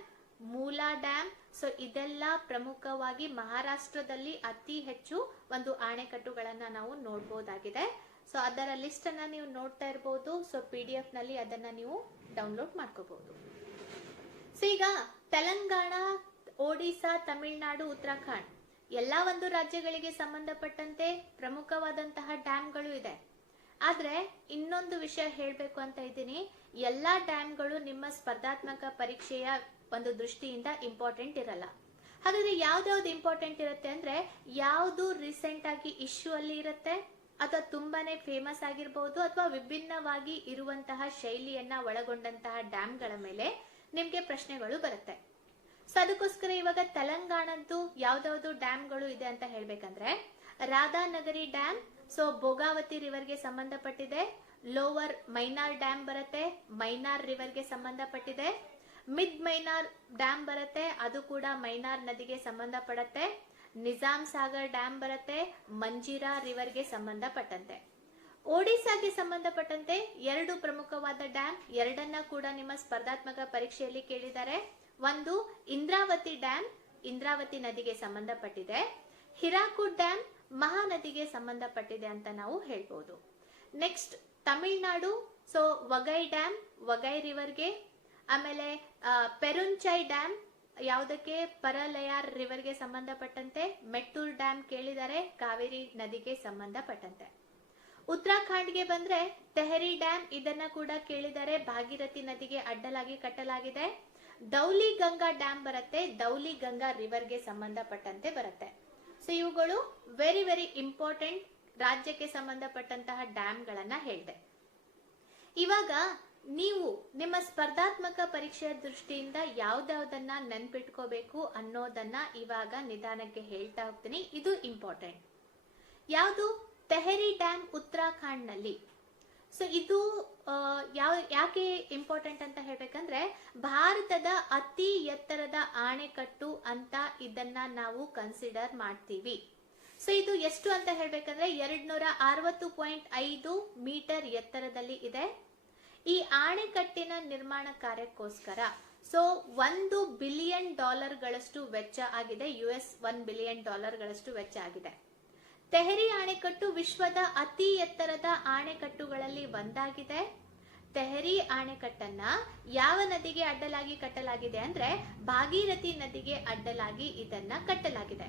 Mula dam. So ಇದೆಲ್ಲ ಪ್ರಮುಖವಾಗಿ ಮಹಾರಾಷ್ಟ್ರದಲ್ಲಿ ಅತಿ ಹೆಚ್ಚು ಒಂದು ಅಣೆಕಟ್ಟುಗಳನ್ನ ನಾವು ನೋಡಬಹುದಾಗಿದೆ. ಸೊ ಅದರ ಲಿಸ್ಟ್ ಅನ್ನ ನೀವು ನೋಡ್ತಾ ಇರಬಹುದು. ಸೊ PDF ನಲ್ಲಿ ಅದನ್ನ ನೀವು ಡೌನ್ಲೋಡ್ ಮಾಡ್ಕೋಬಹುದು. ಸೊ ಈಗ ತೆಲಂಗಾಣ, ಒಡಿಶಾ, ತಮಿಳುನಾಡು, ಉತ್ತರಾಖಂಡ್ ಎಲ್ಲಾ ಒಂದು ರಾಜ್ಯಗಳಿಗೆ ಸಂಬಂಧಪಟ್ಟಂತೆ ಪ್ರಮುಖವಾದಂತಹ ಡ್ಯಾಮ್ಗಳು ಇದೆ. ಆದ್ರೆ ಇನ್ನೊಂದು ವಿಷಯ ಹೇಳಬೇಕು ಅಂತ ಇದ್ದೀನಿ, ಎಲ್ಲಾ ಡ್ಯಾಮ್ಗಳು ನಿಮ್ಮ ಸ್ಪರ್ಧಾತ್ಮಕ ಪರೀಕ್ಷೆಯ ಒಂದು ದೃಷ್ಟಿಯಿಂದ ಇಂಪಾರ್ಟೆಂಟ್ ಇರಲ್ಲ. ಹಾಗಾದ್ರೆ ಯಾವ್ದಾವ್ದು ಇಂಪಾರ್ಟೆಂಟ್ ಇರುತ್ತೆ ಅಂದ್ರೆ, ಯಾವುದು ರೀಸೆಂಟ್ ಆಗಿ ಇಶ್ಯೂ ಅಲ್ಲಿ ಇರುತ್ತೆ ಅಥವಾ ತುಂಬಾನೇ ಫೇಮಸ್ ಆಗಿರಬಹುದು ಅಥವಾ ವಿಭಿನ್ನವಾಗಿ ಇರುವಂತಹ ಶೈಲಿಯನ್ನ ಒಳಗೊಂಡಂತಹ ಡ್ಯಾಮ್ಗಳ ಮೇಲೆ ನಿಮ್ಗೆ ಪ್ರಶ್ನೆಗಳು ಬರುತ್ತೆ. ಸೊ ಅದಕ್ಕೋಸ್ಕರ ಇವಾಗ ತೆಲಂಗಾಣದ್ದು ಯಾವ್ದಾವ್ದು ಡ್ಯಾಮ್ಗಳು ಇದೆ ಅಂತ ಹೇಳ್ಬೇಕಂದ್ರೆ, ರಾಧಾನಗರಿ ಡ್ಯಾಮ್, ಸೊ ಭೋಗಾವತಿ ರಿವರ್ಗೆ ಸಂಬಂಧಪಟ್ಟಿದೆ. ಲೋವರ್ ಮೈನಾರ್ ಡ್ಯಾಮ್ ಬರುತ್ತೆ, ಮೈನಾರ್ ರಿವರ್ಗೆ ಸಂಬಂಧಪಟ್ಟಿದೆ. ಮಿಡ್ ಮೈನಾರ್ ಡ್ಯಾಮ್ ಬರುತ್ತೆ, ಅದು ಕೂಡ ಮೈನಾರ್ ನದಿಗೆ ಸಂಬಂಧಪಡುತ್ತೆ. ನಿಜಾಮ್ ಸಾಗರ್ ಡ್ಯಾಮ್ ಬರುತ್ತೆ, ಮಂಜಿರಾ ರಿವರ್ಗೆ ಸಂಬಂಧಪಟ್ಟಂತೆ. ಒಡಿಶಾಗೆ ಸಂಬಂಧಪಟ್ಟಂತೆ ಎರಡು ಪ್ರಮುಖವಾದ ಡ್ಯಾಮ್, ಎರಡನ್ನ ಕೂಡ ನಿಮ್ಮ ಸ್ಪರ್ಧಾತ್ಮಕ ಪರೀಕ್ಷೆಯಲ್ಲಿ ಕೇಳಿದ್ದಾರೆ. ಒಂದು ಇಂದ್ರಾವತಿ ಡ್ಯಾಮ್, ಇಂದ್ರಾವತಿ ನದಿಗೆ ಸಂಬಂಧಪಟ್ಟಿದೆ. ಹಿರಾಕುಡ್ ಡ್ಯಾಮ್ ಮಹಾನದಿಗೆ ಸಂಬಂಧಪಟ್ಟಿದೆ ಅಂತ ನಾವು ಹೇಳ್ಬೋದು. Next Tamil Nadu, so Vaigai dam Vaigai ರಿವರ್ಗೆ. ಆಮೇಲೆ ಪೆರುಂಚೈ ಡ್ಯಾಮ್ ಯಾವುದಕ್ಕೆ, ಪರಲಯಾರ್ ರಿವರ್ಗೆ ಸಂಬಂಧಪಟ್ಟಂತೆ. ಮೆಟ್ಟೂರ್ ಡ್ಯಾಮ್ ಕೇಳಿದರೆ ಕಾವೇರಿ ನದಿಗೆ ಸಂಬಂಧಪಟ್ಟಂತೆ. ಉತ್ತರಾಖಂಡ್ಗೆ ಬಂದ್ರೆ ತೆಹರಿ ಡ್ಯಾಮ್, ಇದನ್ನ ಕೂಡ ಕೇಳಿದರೆ ಭಾಗೀರಥಿ ನದಿಗೆ ಅಡ್ಡಲಾಗಿ ಕಟ್ಟಲಾಗಿದೆ. ದೌಲಿ ಗಂಗಾ ಡ್ಯಾಮ್ ಬರುತ್ತೆ, ದೌಲಿ ಗಂಗಾ ರಿವರ್ಗೆ ಸಂಬಂಧಪಟ್ಟಂತೆ ಬರುತ್ತೆ. ಸೊ ಇವುಗಳು ವೆರಿ ವೆರಿ ಇಂಪಾರ್ಟೆಂಟ್ ರಾಜ್ಯಕ್ಕೆ ಸಂಬಂಧಪಟ್ಟಂತಹ ಡ್ಯಾಮ್ ಗಳನ್ನ ಹೇಳಿದೆ. ಇವಾಗ ನೀವು ನಿಮ್ಮ ಸ್ಪರ್ಧಾತ್ಮಕ ಪರೀಕ್ಷೆಯ ದೃಷ್ಟಿಯಿಂದ ಯಾವ್ದಾವ್ದನ್ನ ನೆನ್ಪಿಟ್ಕೋಬೇಕು ಅನ್ನೋದನ್ನ ಇವಾಗ ನಿಧಾನಕ್ಕೆ ಹೇಳ್ತಾ ಹೋಗ್ತೀನಿ. ಇದು ಇಂಪಾರ್ಟೆಂಟ್. ಯಾವುದು? ತೆಹರಿ ಡ್ಯಾಮ್ ಉತ್ತರಾಖಂಡ್ ನಲ್ಲಿ. ಸೊ ಇದು ಯಾಕೆ ಇಂಪಾರ್ಟೆಂಟ್ ಅಂತ ಹೇಳ್ಬೇಕಂದ್ರೆ, ಭಾರತದ ಅತಿ ಎತ್ತರದ ಆಣೆಕಟ್ಟು ಅಂತ ಇದನ್ನ ನಾವು ಕನ್ಸಿಡರ್ ಮಾಡ್ತೀವಿ. ಸೊ ಇದು ಎಷ್ಟು ಅಂತ ಹೇಳ್ಬೇಕಂದ್ರೆ 260.5 ಮೀಟರ್ ಎತ್ತರದಲ್ಲಿ ಇದೆ. ಈ ಆಣೆಕಟ್ಟಿನ ನಿರ್ಮಾಣ ಕಾರ್ಯಕ್ಕೋಸ್ಕರ ಸೊ $1 ಬಿಲಿಯನ್ ಗಳಷ್ಟು ವೆಚ್ಚ ಆಗಿದೆ. $1 ಬಿಲಿಯನ್ ಗಳಷ್ಟು ವೆಚ್ಚ ಆಗಿದೆ. ತೆಹರಿ ಆಣೆಕಟ್ಟು ವಿಶ್ವದ ಅತಿ ಎತ್ತರದ ಆಣೆಕಟ್ಟುಗಳಲ್ಲಿ ಒಂದಾಗಿದೆ. ತೆಹರಿ ಆಣೆಕಟ್ಟನ್ನ ಯಾವ ನದಿಗೆ ಅಡ್ಡಲಾಗಿ ಕಟ್ಟಲಾಗಿದೆ ಅಂದ್ರೆ, ಭಾಗೀರಥಿ ನದಿಗೆ ಅಡ್ಡಲಾಗಿ ಇದನ್ನ ಕಟ್ಟಲಾಗಿದೆ.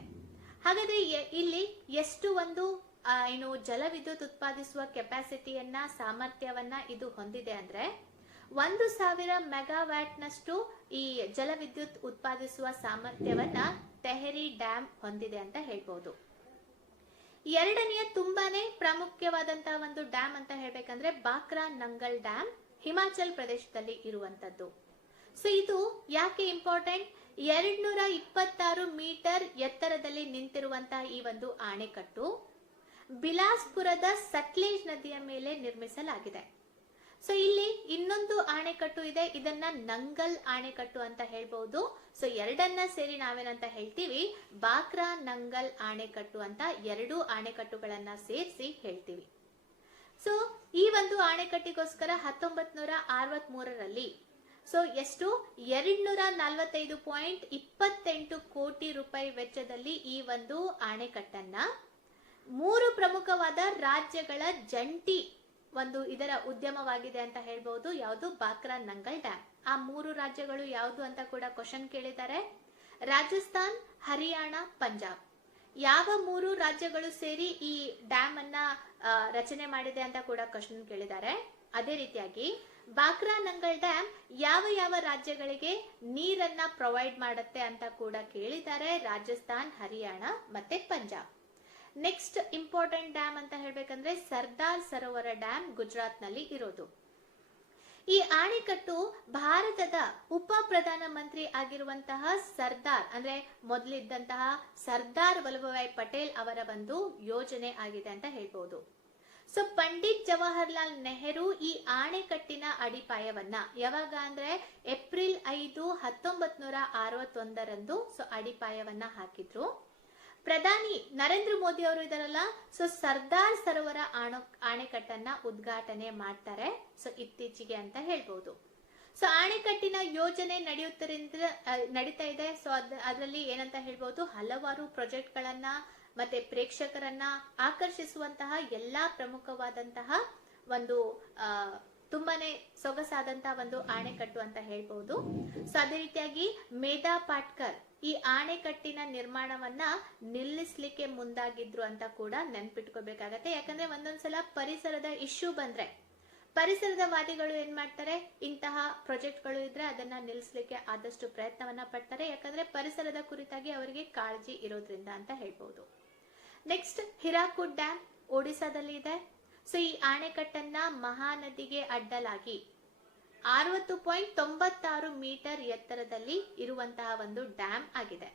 ಹಾಗಾದ್ರೆ ಇಲ್ಲಿ ಎಷ್ಟು ಒಂದು ಜಲವಿದ್ಯುತ್ ಉತ್ಪಾದಿಸುವ ಕೆಪಾಸಿಟಿಯನ್ನ, ಸಾಮರ್ಥ್ಯವನ್ನ ಇದು ಹೊಂದಿದೆ ಅಂದ್ರೆ 1000 ಮೆಗಾವ್ಯಾಟ್ ನಷ್ಟು ಈ ಜಲವಿದ್ಯುತ್ ಉತ್ಪಾದಿಸುವ ಸಾಮರ್ಥ್ಯವನ್ನ ತೆಹರಿ ಡ್ಯಾಮ್ ಹೊಂದಿದೆ ಅಂತ ಹೇಳ್ಬಹುದು. ಎರಡನೆಯ ತುಂಬಾನೇ ಪ್ರಾಮುಖ್ಯವಾದಂತಹ ಒಂದು ಡ್ಯಾಮ್ ಅಂತ ಹೇಳ್ಬೇಕಂದ್ರೆ ಬಾಕ್ರಾ ನಂಗಲ್ ಡ್ಯಾಮ್, ಹಿಮಾಚಲ್ ಪ್ರದೇಶದಲ್ಲಿ ಇರುವಂತದ್ದು. ಸೊ ಇದು ಯಾಕೆ ಇಂಪಾರ್ಟೆಂಟ್? 226 ಮೀಟರ್ ಎತ್ತರದಲ್ಲಿ ನಿಂತಿರುವಂತಹ ಈ ಒಂದು ಆಣೆಕಟ್ಟು ಬಿಲಾಸ್ಪುರದ ಸಟ್ಲೇಜ್ ನದಿಯ ಮೇಲೆ ನಿರ್ಮಿಸಲಾಗಿದೆ. ಸೊ ಇಲ್ಲಿ ಇನ್ನೊಂದು ಆಣೆಕಟ್ಟು ಇದೆ, ಇದನ್ನ ನಂಗಲ್ ಆಣೆಕಟ್ಟು ಅಂತ ಹೇಳ್ಬಹುದು. ಸೊ ಎರಡನ್ನ ಸೇರಿ ನಾವೇನಂತ ಹೇಳ್ತೀವಿ, ಬಾಕ್ರಾ ನಂಗಲ್ ಆಣೆಕಟ್ಟು ಅಂತ ಎರಡು ಆಣೆಕಟ್ಟುಗಳನ್ನ ಸೇರಿಸಿ ಹೇಳ್ತೀವಿ. ಸೊ ಈ ಒಂದು ಆಣೆಕಟ್ಟಿಗೋಸ್ಕರ 1963ರಲ್ಲಿ ಸೊ ಎಷ್ಟು 245.28 ಕೋಟಿ ರೂಪಾಯಿ ವೆಚ್ಚದಲ್ಲಿ ಈ ಒಂದು ಆಣೆಕಟ್ಟನ್ನ 3 ಪ್ರಮುಖವಾದ ರಾಜ್ಯಗಳ ಜಂಟಿ ಒಂದು ಇದರ ಉದ್ಯಮವಾಗಿದೆ ಅಂತ ಹೇಳ್ಬಹುದು. ಯಾವುದು? ಬಾಕ್ರಾ ನಂಗಲ್ ಡ್ಯಾಮ್. ಆ 3 ರಾಜ್ಯಗಳು ಯಾವುದು ಅಂತ ಕೂಡ ಕ್ವಶನ್ ಕೇಳಿದ್ದಾರೆ. ರಾಜಸ್ಥಾನ್, ಹರಿಯಾಣ, ಪಂಜಾಬ್. ಯಾವ 3 ರಾಜ್ಯಗಳು ಸೇರಿ ಈ ಡ್ಯಾಮ್ ಅನ್ನ ರಚನೆ ಮಾಡಿದೆ ಅಂತ ಕೂಡ ಕ್ವಶನ್ ಕೇಳಿದ್ದಾರೆ. ಅದೇ ರೀತಿಯಾಗಿ ಬಾಕ್ರಾ ನಂಗಲ್ ಡ್ಯಾಮ್ ಯಾವ ಯಾವ ರಾಜ್ಯಗಳಿಗೆ ನೀರನ್ನ ಪ್ರೊವೈಡ್ ಮಾಡುತ್ತೆ ಅಂತ ಕೂಡ ಕೇಳಿದ್ದಾರೆ. ರಾಜಸ್ಥಾನ್, ಹರಿಯಾಣ ಮತ್ತೆ ಪಂಜಾಬ್. ನೆಕ್ಸ್ಟ್ ಇಂಪಾರ್ಟೆಂಟ್ ಡ್ಯಾಮ್ ಅಂತ ಹೇಳ್ಬೇಕಂದ್ರೆ ಸರ್ದಾರ್ ಸರೋವರ ಡ್ಯಾಮ್ ಗುಜರಾತ್ ನಲ್ಲಿ ಇರೋದು. ಈ ಆಣೆಕಟ್ಟು ಭಾರತದ ಉಪ ಪ್ರಧಾನ ಮಂತ್ರಿ ಆಗಿರುವಂತಹ ಸರ್ದಾರ್ ಅಂದ್ರೆ ಮೊದಲಿದ್ದಂತಹ ಸರ್ದಾರ್ ವಲ್ಲಭಭಾಯ್ ಪಟೇಲ್ ಅವರ ಒಂದು ಯೋಜನೆ ಆಗಿದೆ ಅಂತ ಹೇಳ್ಬಹುದು. ಸೊ ಪಂಡಿತ್ ಜವಾಹರ್ಲಾಲ್ ನೆಹರು ಈ ಆಣೆಕಟ್ಟಿನ ಅಡಿಪಾಯವನ್ನ ಯಾವಾಗ ಅಂದ್ರೆ ಏಪ್ರಿಲ್ 5, 1961ರಂದು ಸೊ ಅಡಿಪಾಯವನ್ನ ಹಾಕಿದ್ರು. ಪ್ರಧಾನಿ ನರೇಂದ್ರ ಮೋದಿ ಅವರು ಇದಾರಲ್ಲ, ಸೊ ಸರ್ದಾರ್ ಸರೋವರ ಆಣೆಕಟ್ಟನ್ನ ಉದ್ಘಾಟನೆ ಮಾಡ್ತಾರೆ. ಸೊ ಇತ್ತೀಚೆಗೆ ಅಂತ ಹೇಳ್ಬಹುದು. ಸೊ ಆಣೆಕಟ್ಟಿನ ಯೋಜನೆ ನಡೀತಾ ಇದೆ. ಸೊ ಅದರಲ್ಲಿ ಏನಂತ ಹೇಳ್ಬಹುದು, ಹಲವಾರು ಪ್ರಾಜೆಕ್ಟ್ ಗಳನ್ನ ಮತ್ತೆ ಪ್ರೇಕ್ಷಕರನ್ನ ಆಕರ್ಷಿಸುವಂತಹ ಎಲ್ಲಾ ಪ್ರಮುಖವಾದಂತಹ ಒಂದು ತುಂಬಾನೇ ಸೊಗಸಾದಂತಹ ಒಂದು ಆಣೆಕಟ್ಟು ಅಂತ ಹೇಳ್ಬಹುದು. ಸೊ ಅದೇ ರೀತಿಯಾಗಿ ಮೇಧಾ ಪಾಟ್ಕರ್ ಈ ಆಣೆಕಟ್ಟಿನ ನಿರ್ಮಾಣವನ್ನ ನಿಲ್ಲಿಸ್ಲಿಕ್ಕೆ ಮುಂದಾಗಿದ್ರು ಅಂತ ಕೂಡ ನೆನ್ಪಿಟ್ಕೋಬೇಕಾಗತ್ತೆ. ಯಾಕಂದ್ರೆ ಒಂದೊಂದ್ಸಲ ಪರಿಸರದ ಇಶ್ಯೂ ಬಂದ್ರೆ ಪರಿಸರದ ವಾದಿಗಳು ಏನ್ ಮಾಡ್ತಾರೆ, ಇಂತಹ ಪ್ರಾಜೆಕ್ಟ್ಗಳು ಇದ್ರೆ ಅದನ್ನ ನಿಲ್ಲಿಸಲಿಕ್ಕೆ ಆದಷ್ಟು ಪ್ರಯತ್ನವನ್ನ ಪಡ್ತಾರೆ. ಯಾಕಂದ್ರೆ ಪರಿಸರದ ಕುರಿತಾಗಿ ಅವರಿಗೆ ಕಾಳಜಿ ಇರೋದ್ರಿಂದ ಅಂತ ಹೇಳ್ಬಹುದು. ನೆಕ್ಸ್ಟ್ ಹಿರಾಕುಡ್ ಡ್ಯಾಮ್ ಒಡಿಸಾದಲ್ಲಿ ಇದೆ. ಸೊ ಈ ಆಣೆಕಟ್ಟನ್ನ ಮಹಾನದಿಗೆ ಅಡ್ಡಲಾಗಿ 60.96 ಮೀಟರ್ ಎತ್ತರದಲ್ಲಿ ಇರುವಂತಹ ಒಂದು ಡ್ಯಾಮ್ ಆಗಿದೆ.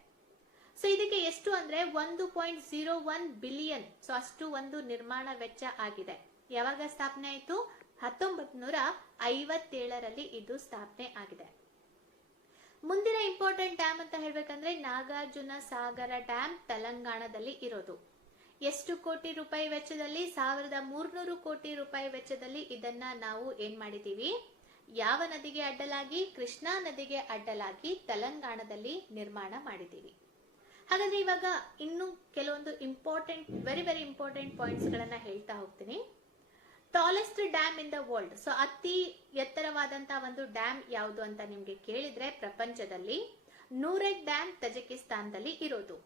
ಸೊ ಇದಕ್ಕೆ ಎಷ್ಟು ಅಂದ್ರೆ 1.01 ಬಿಲಿಯನ್, ಸೊ ಅಷ್ಟು ಒಂದು ನಿರ್ಮಾಣ ವೆಚ್ಚ ಆಗಿದೆ. ಯಾವಾಗ ಸ್ಥಾಪನೆ ಆಯ್ತು? 1957ರಲ್ಲಿ ಇದು ಸ್ಥಾಪನೆ ಆಗಿದೆ. ಮುಂದಿನ ಇಂಪಾರ್ಟೆಂಟ್ ಡ್ಯಾಮ್ ಅಂತ ಹೇಳ್ಬೇಕಂದ್ರೆ ನಾಗಾರ್ಜುನ ಸಾಗರ ಡ್ಯಾಮ್ ತೆಲಂಗಾಣದಲ್ಲಿ ಇರೋದು. ಎಷ್ಟು ಕೋಟಿ ರೂಪಾಯಿ ವೆಚ್ಚದಲ್ಲಿ? 1300 ಕೋಟಿ ರೂಪಾಯಿ ವೆಚ್ಚದಲ್ಲಿ ಇದನ್ನ ನಾವು ಏನ್ ಮಾಡಿದೀವಿ, ಯಾವ ನದಿಗೆ ಅಡ್ಡಲಾಗಿ? ಕೃಷ್ಣಾ ನದಿಗೆ ಅಡ್ಡಲಾಗಿ ತೆಲಂಗಾಣದಲ್ಲಿ ನಿರ್ಮಾಣ ಮಾಡಿದೀವಿ. ಹಾಗಾದ್ರೆ ಇವಾಗ ಇನ್ನು ಕೆಲವೊಂದು ಇಂಪಾರ್ಟೆಂಟ್, ವೆರಿ ಇಂಪಾರ್ಟೆಂಟ್ ಪಾಯಿಂಟ್ಸ್ ಗಳನ್ನ ಹೇಳ್ತಾ ಹೋಗ್ತೀನಿ. Tallest dam in the world. So ಅತಿ ಎತ್ತರವಾದಂತಹ ಒಂದು ಡ್ಯಾಮ್ ಯಾವುದು ಅಂತ ನಿಮ್ಗೆ ಕೇಳಿದ್ರೆ ಪ್ರಪಂಚದಲ್ಲಿ ನೂರೆಕ್ ಡ್ಯಾಮ್ ತಜಕಿಸ್ತಾನದಲ್ಲಿ ಇರೋದು.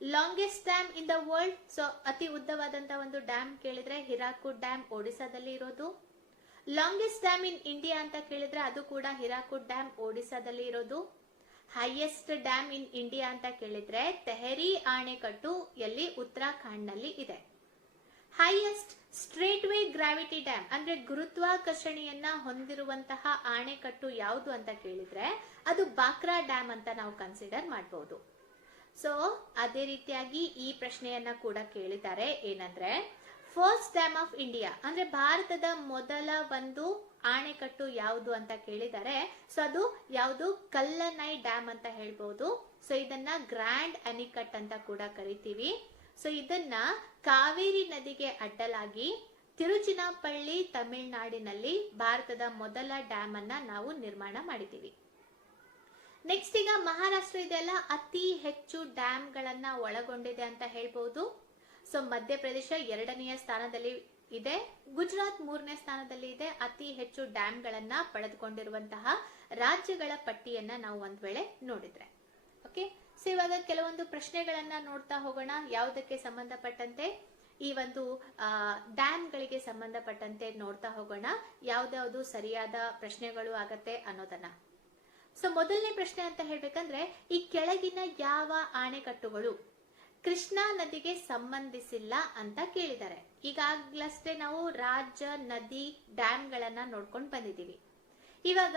Longest dam in the world. So ಅತಿ ಉದ್ದವಾದಂತಹ ಒಂದು ಡ್ಯಾಮ್ ಕೇಳಿದ್ರೆ ಹಿರಾಕುಡ್ ಡ್ಯಾಮ್ ಒಡಿಸಾದಲ್ಲಿ ಇರೋದು. ಲಾಂಗೆಸ್ಟ್ ಡ್ಯಾಮ್ ಇನ್ ಇಂಡಿಯಾ ಅಂತ ಕೇಳಿದ್ರೆ ಅದು ಕೂಡ ಹಿರಾಕುಡ್ ಡ್ಯಾಮ್ ಒಡಿಸಾದಲ್ಲಿ ಇರೋದು. ಹೈಯೆಸ್ಟ್ ಡ್ಯಾಮ್ ಇನ್ ಇಂಡಿಯಾ ಅಂತ ಕೇಳಿದ್ರೆ ತೆಹರಿ ಆಣೆಕಟ್ಟು ಎಲ್ಲಿ? ಉತ್ತರಾಖಂಡ್ ನಲ್ಲಿ ಇದೆ. Highest straight way gravity dam ಅಂದ್ರೆ ಗುರುತ್ವಾಕರ್ಷಣೆಯನ್ನ ಹೊಂದಿರುವಂತಹ ಆಣೆಕಟ್ಟು ಯಾವುದು ಅಂತ ಕೇಳಿದ್ರೆ ಅದು ಬಾಕ್ರಾ ಡ್ಯಾಮ್ ಅಂತ ನಾವು ಕನ್ಸಿಡರ್ ಮಾಡಬಹುದು. ಸೊ ಅದೇ ರೀತಿಯಾಗಿ ಈ ಪ್ರಶ್ನೆಯನ್ನ ಕೂಡ ಕೇಳಿದ್ದಾರೆ. ಏನಂದ್ರೆ ಫಸ್ಟ್ ಡ್ಯಾಮ್ ಆಫ್ ಇಂಡಿಯಾ ಅಂದ್ರೆ ಭಾರತದ ಮೊದಲ ಒಂದು ಆಣೆಕಟ್ಟು ಯಾವುದು ಅಂತ ಕೇಳಿದ್ದಾರೆ. ಸೊ ಅದು ಯಾವುದು? ಕಲ್ಲನೈ ಡ್ಯಾಮ್ ಅಂತ ಹೇಳ್ಬಹುದು. ಸೊ ಇದನ್ನ ಗ್ರ್ಯಾಂಡ್ ಅನಿಕಟ್ ಅಂತ ಕೂಡ ಕರಿತೀವಿ. ಸೊ ಇದನ್ನ ಕಾವೇರಿ ನದಿಗೆ ಅಡ್ಡಲಾಗಿ ತಿರುಚಿನಾಪಳ್ಳಿ ತಮಿಳುನಾಡಿನಲ್ಲಿ ಭಾರತದ ಮೊದಲ ಡ್ಯಾಮ್ ಅನ್ನ ನಾವು ನಿರ್ಮಾಣ ಮಾಡಿದ್ದೀವಿ. ನೆಕ್ಸ್ಟ್ ಈಗ ಮಹಾರಾಷ್ಟ್ರ ಇದೆಲ್ಲ ಅತಿ ಹೆಚ್ಚು ಡ್ಯಾಮ್ ಗಳನ್ನ ಒಳಗೊಂಡಿದೆ ಅಂತ ಹೇಳ್ಬಹುದು. ಸೊ ಮಧ್ಯಪ್ರದೇಶ 2ನೇ ಸ್ಥಾನದಲ್ಲಿ ಇದೆ, ಗುಜರಾತ್ 3ನೇ ಸ್ಥಾನದಲ್ಲಿ ಇದೆ. ಅತಿ ಹೆಚ್ಚು ಡ್ಯಾಮ್ ಗಳನ್ನ ಪಡೆದುಕೊಂಡಿರುವಂತಹ ರಾಜ್ಯಗಳ ಪಟ್ಟಿಯನ್ನ ನಾವು ಒಂದ್ ವೇಳೆ ನೋಡಿದ್ರೆ. ಓಕೆ, ಸೊ ಇವಾಗ ಕೆಲವೊಂದು ಪ್ರಶ್ನೆಗಳನ್ನ ನೋಡ್ತಾ ಹೋಗೋಣ. ಯಾವುದಕ್ಕೆ ಸಂಬಂಧಪಟ್ಟಂತೆ? ಈ ಒಂದು ಡ್ಯಾಮ್ ಗಳಿಗೆ ಸಂಬಂಧಪಟ್ಟಂತೆ ನೋಡ್ತಾ ಹೋಗೋಣ. ಯಾವ್ದಾವ್ದು ಸರಿಯಾದ ಪ್ರಶ್ನೆಗಳು ಆಗತ್ತೆ ಅನ್ನೋದನ್ನ. ಸೊ ಮೊದಲನೇ ಪ್ರಶ್ನೆ ಅಂತ ಹೇಳ್ಬೇಕಂದ್ರೆ ಈ ಕೆಳಗಿನ ಯಾವ ಆಣೆಕಟ್ಟುಗಳು ಕೃಷ್ಣಾ ನದಿಗೆ ಸಂಬಂಧಿಸಿಲ್ಲ ಅಂತ ಕೇಳಿದ್ದಾರೆ. ಈಗಾಗಲಷ್ಟೇ ನಾವು ರಾಜ್ಯ, ನದಿ, ಡ್ಯಾಮ್ ಗಳನ್ನ ನೋಡ್ಕೊಂಡು ಬಂದಿದ್ದೀವಿ. ಇವಾಗ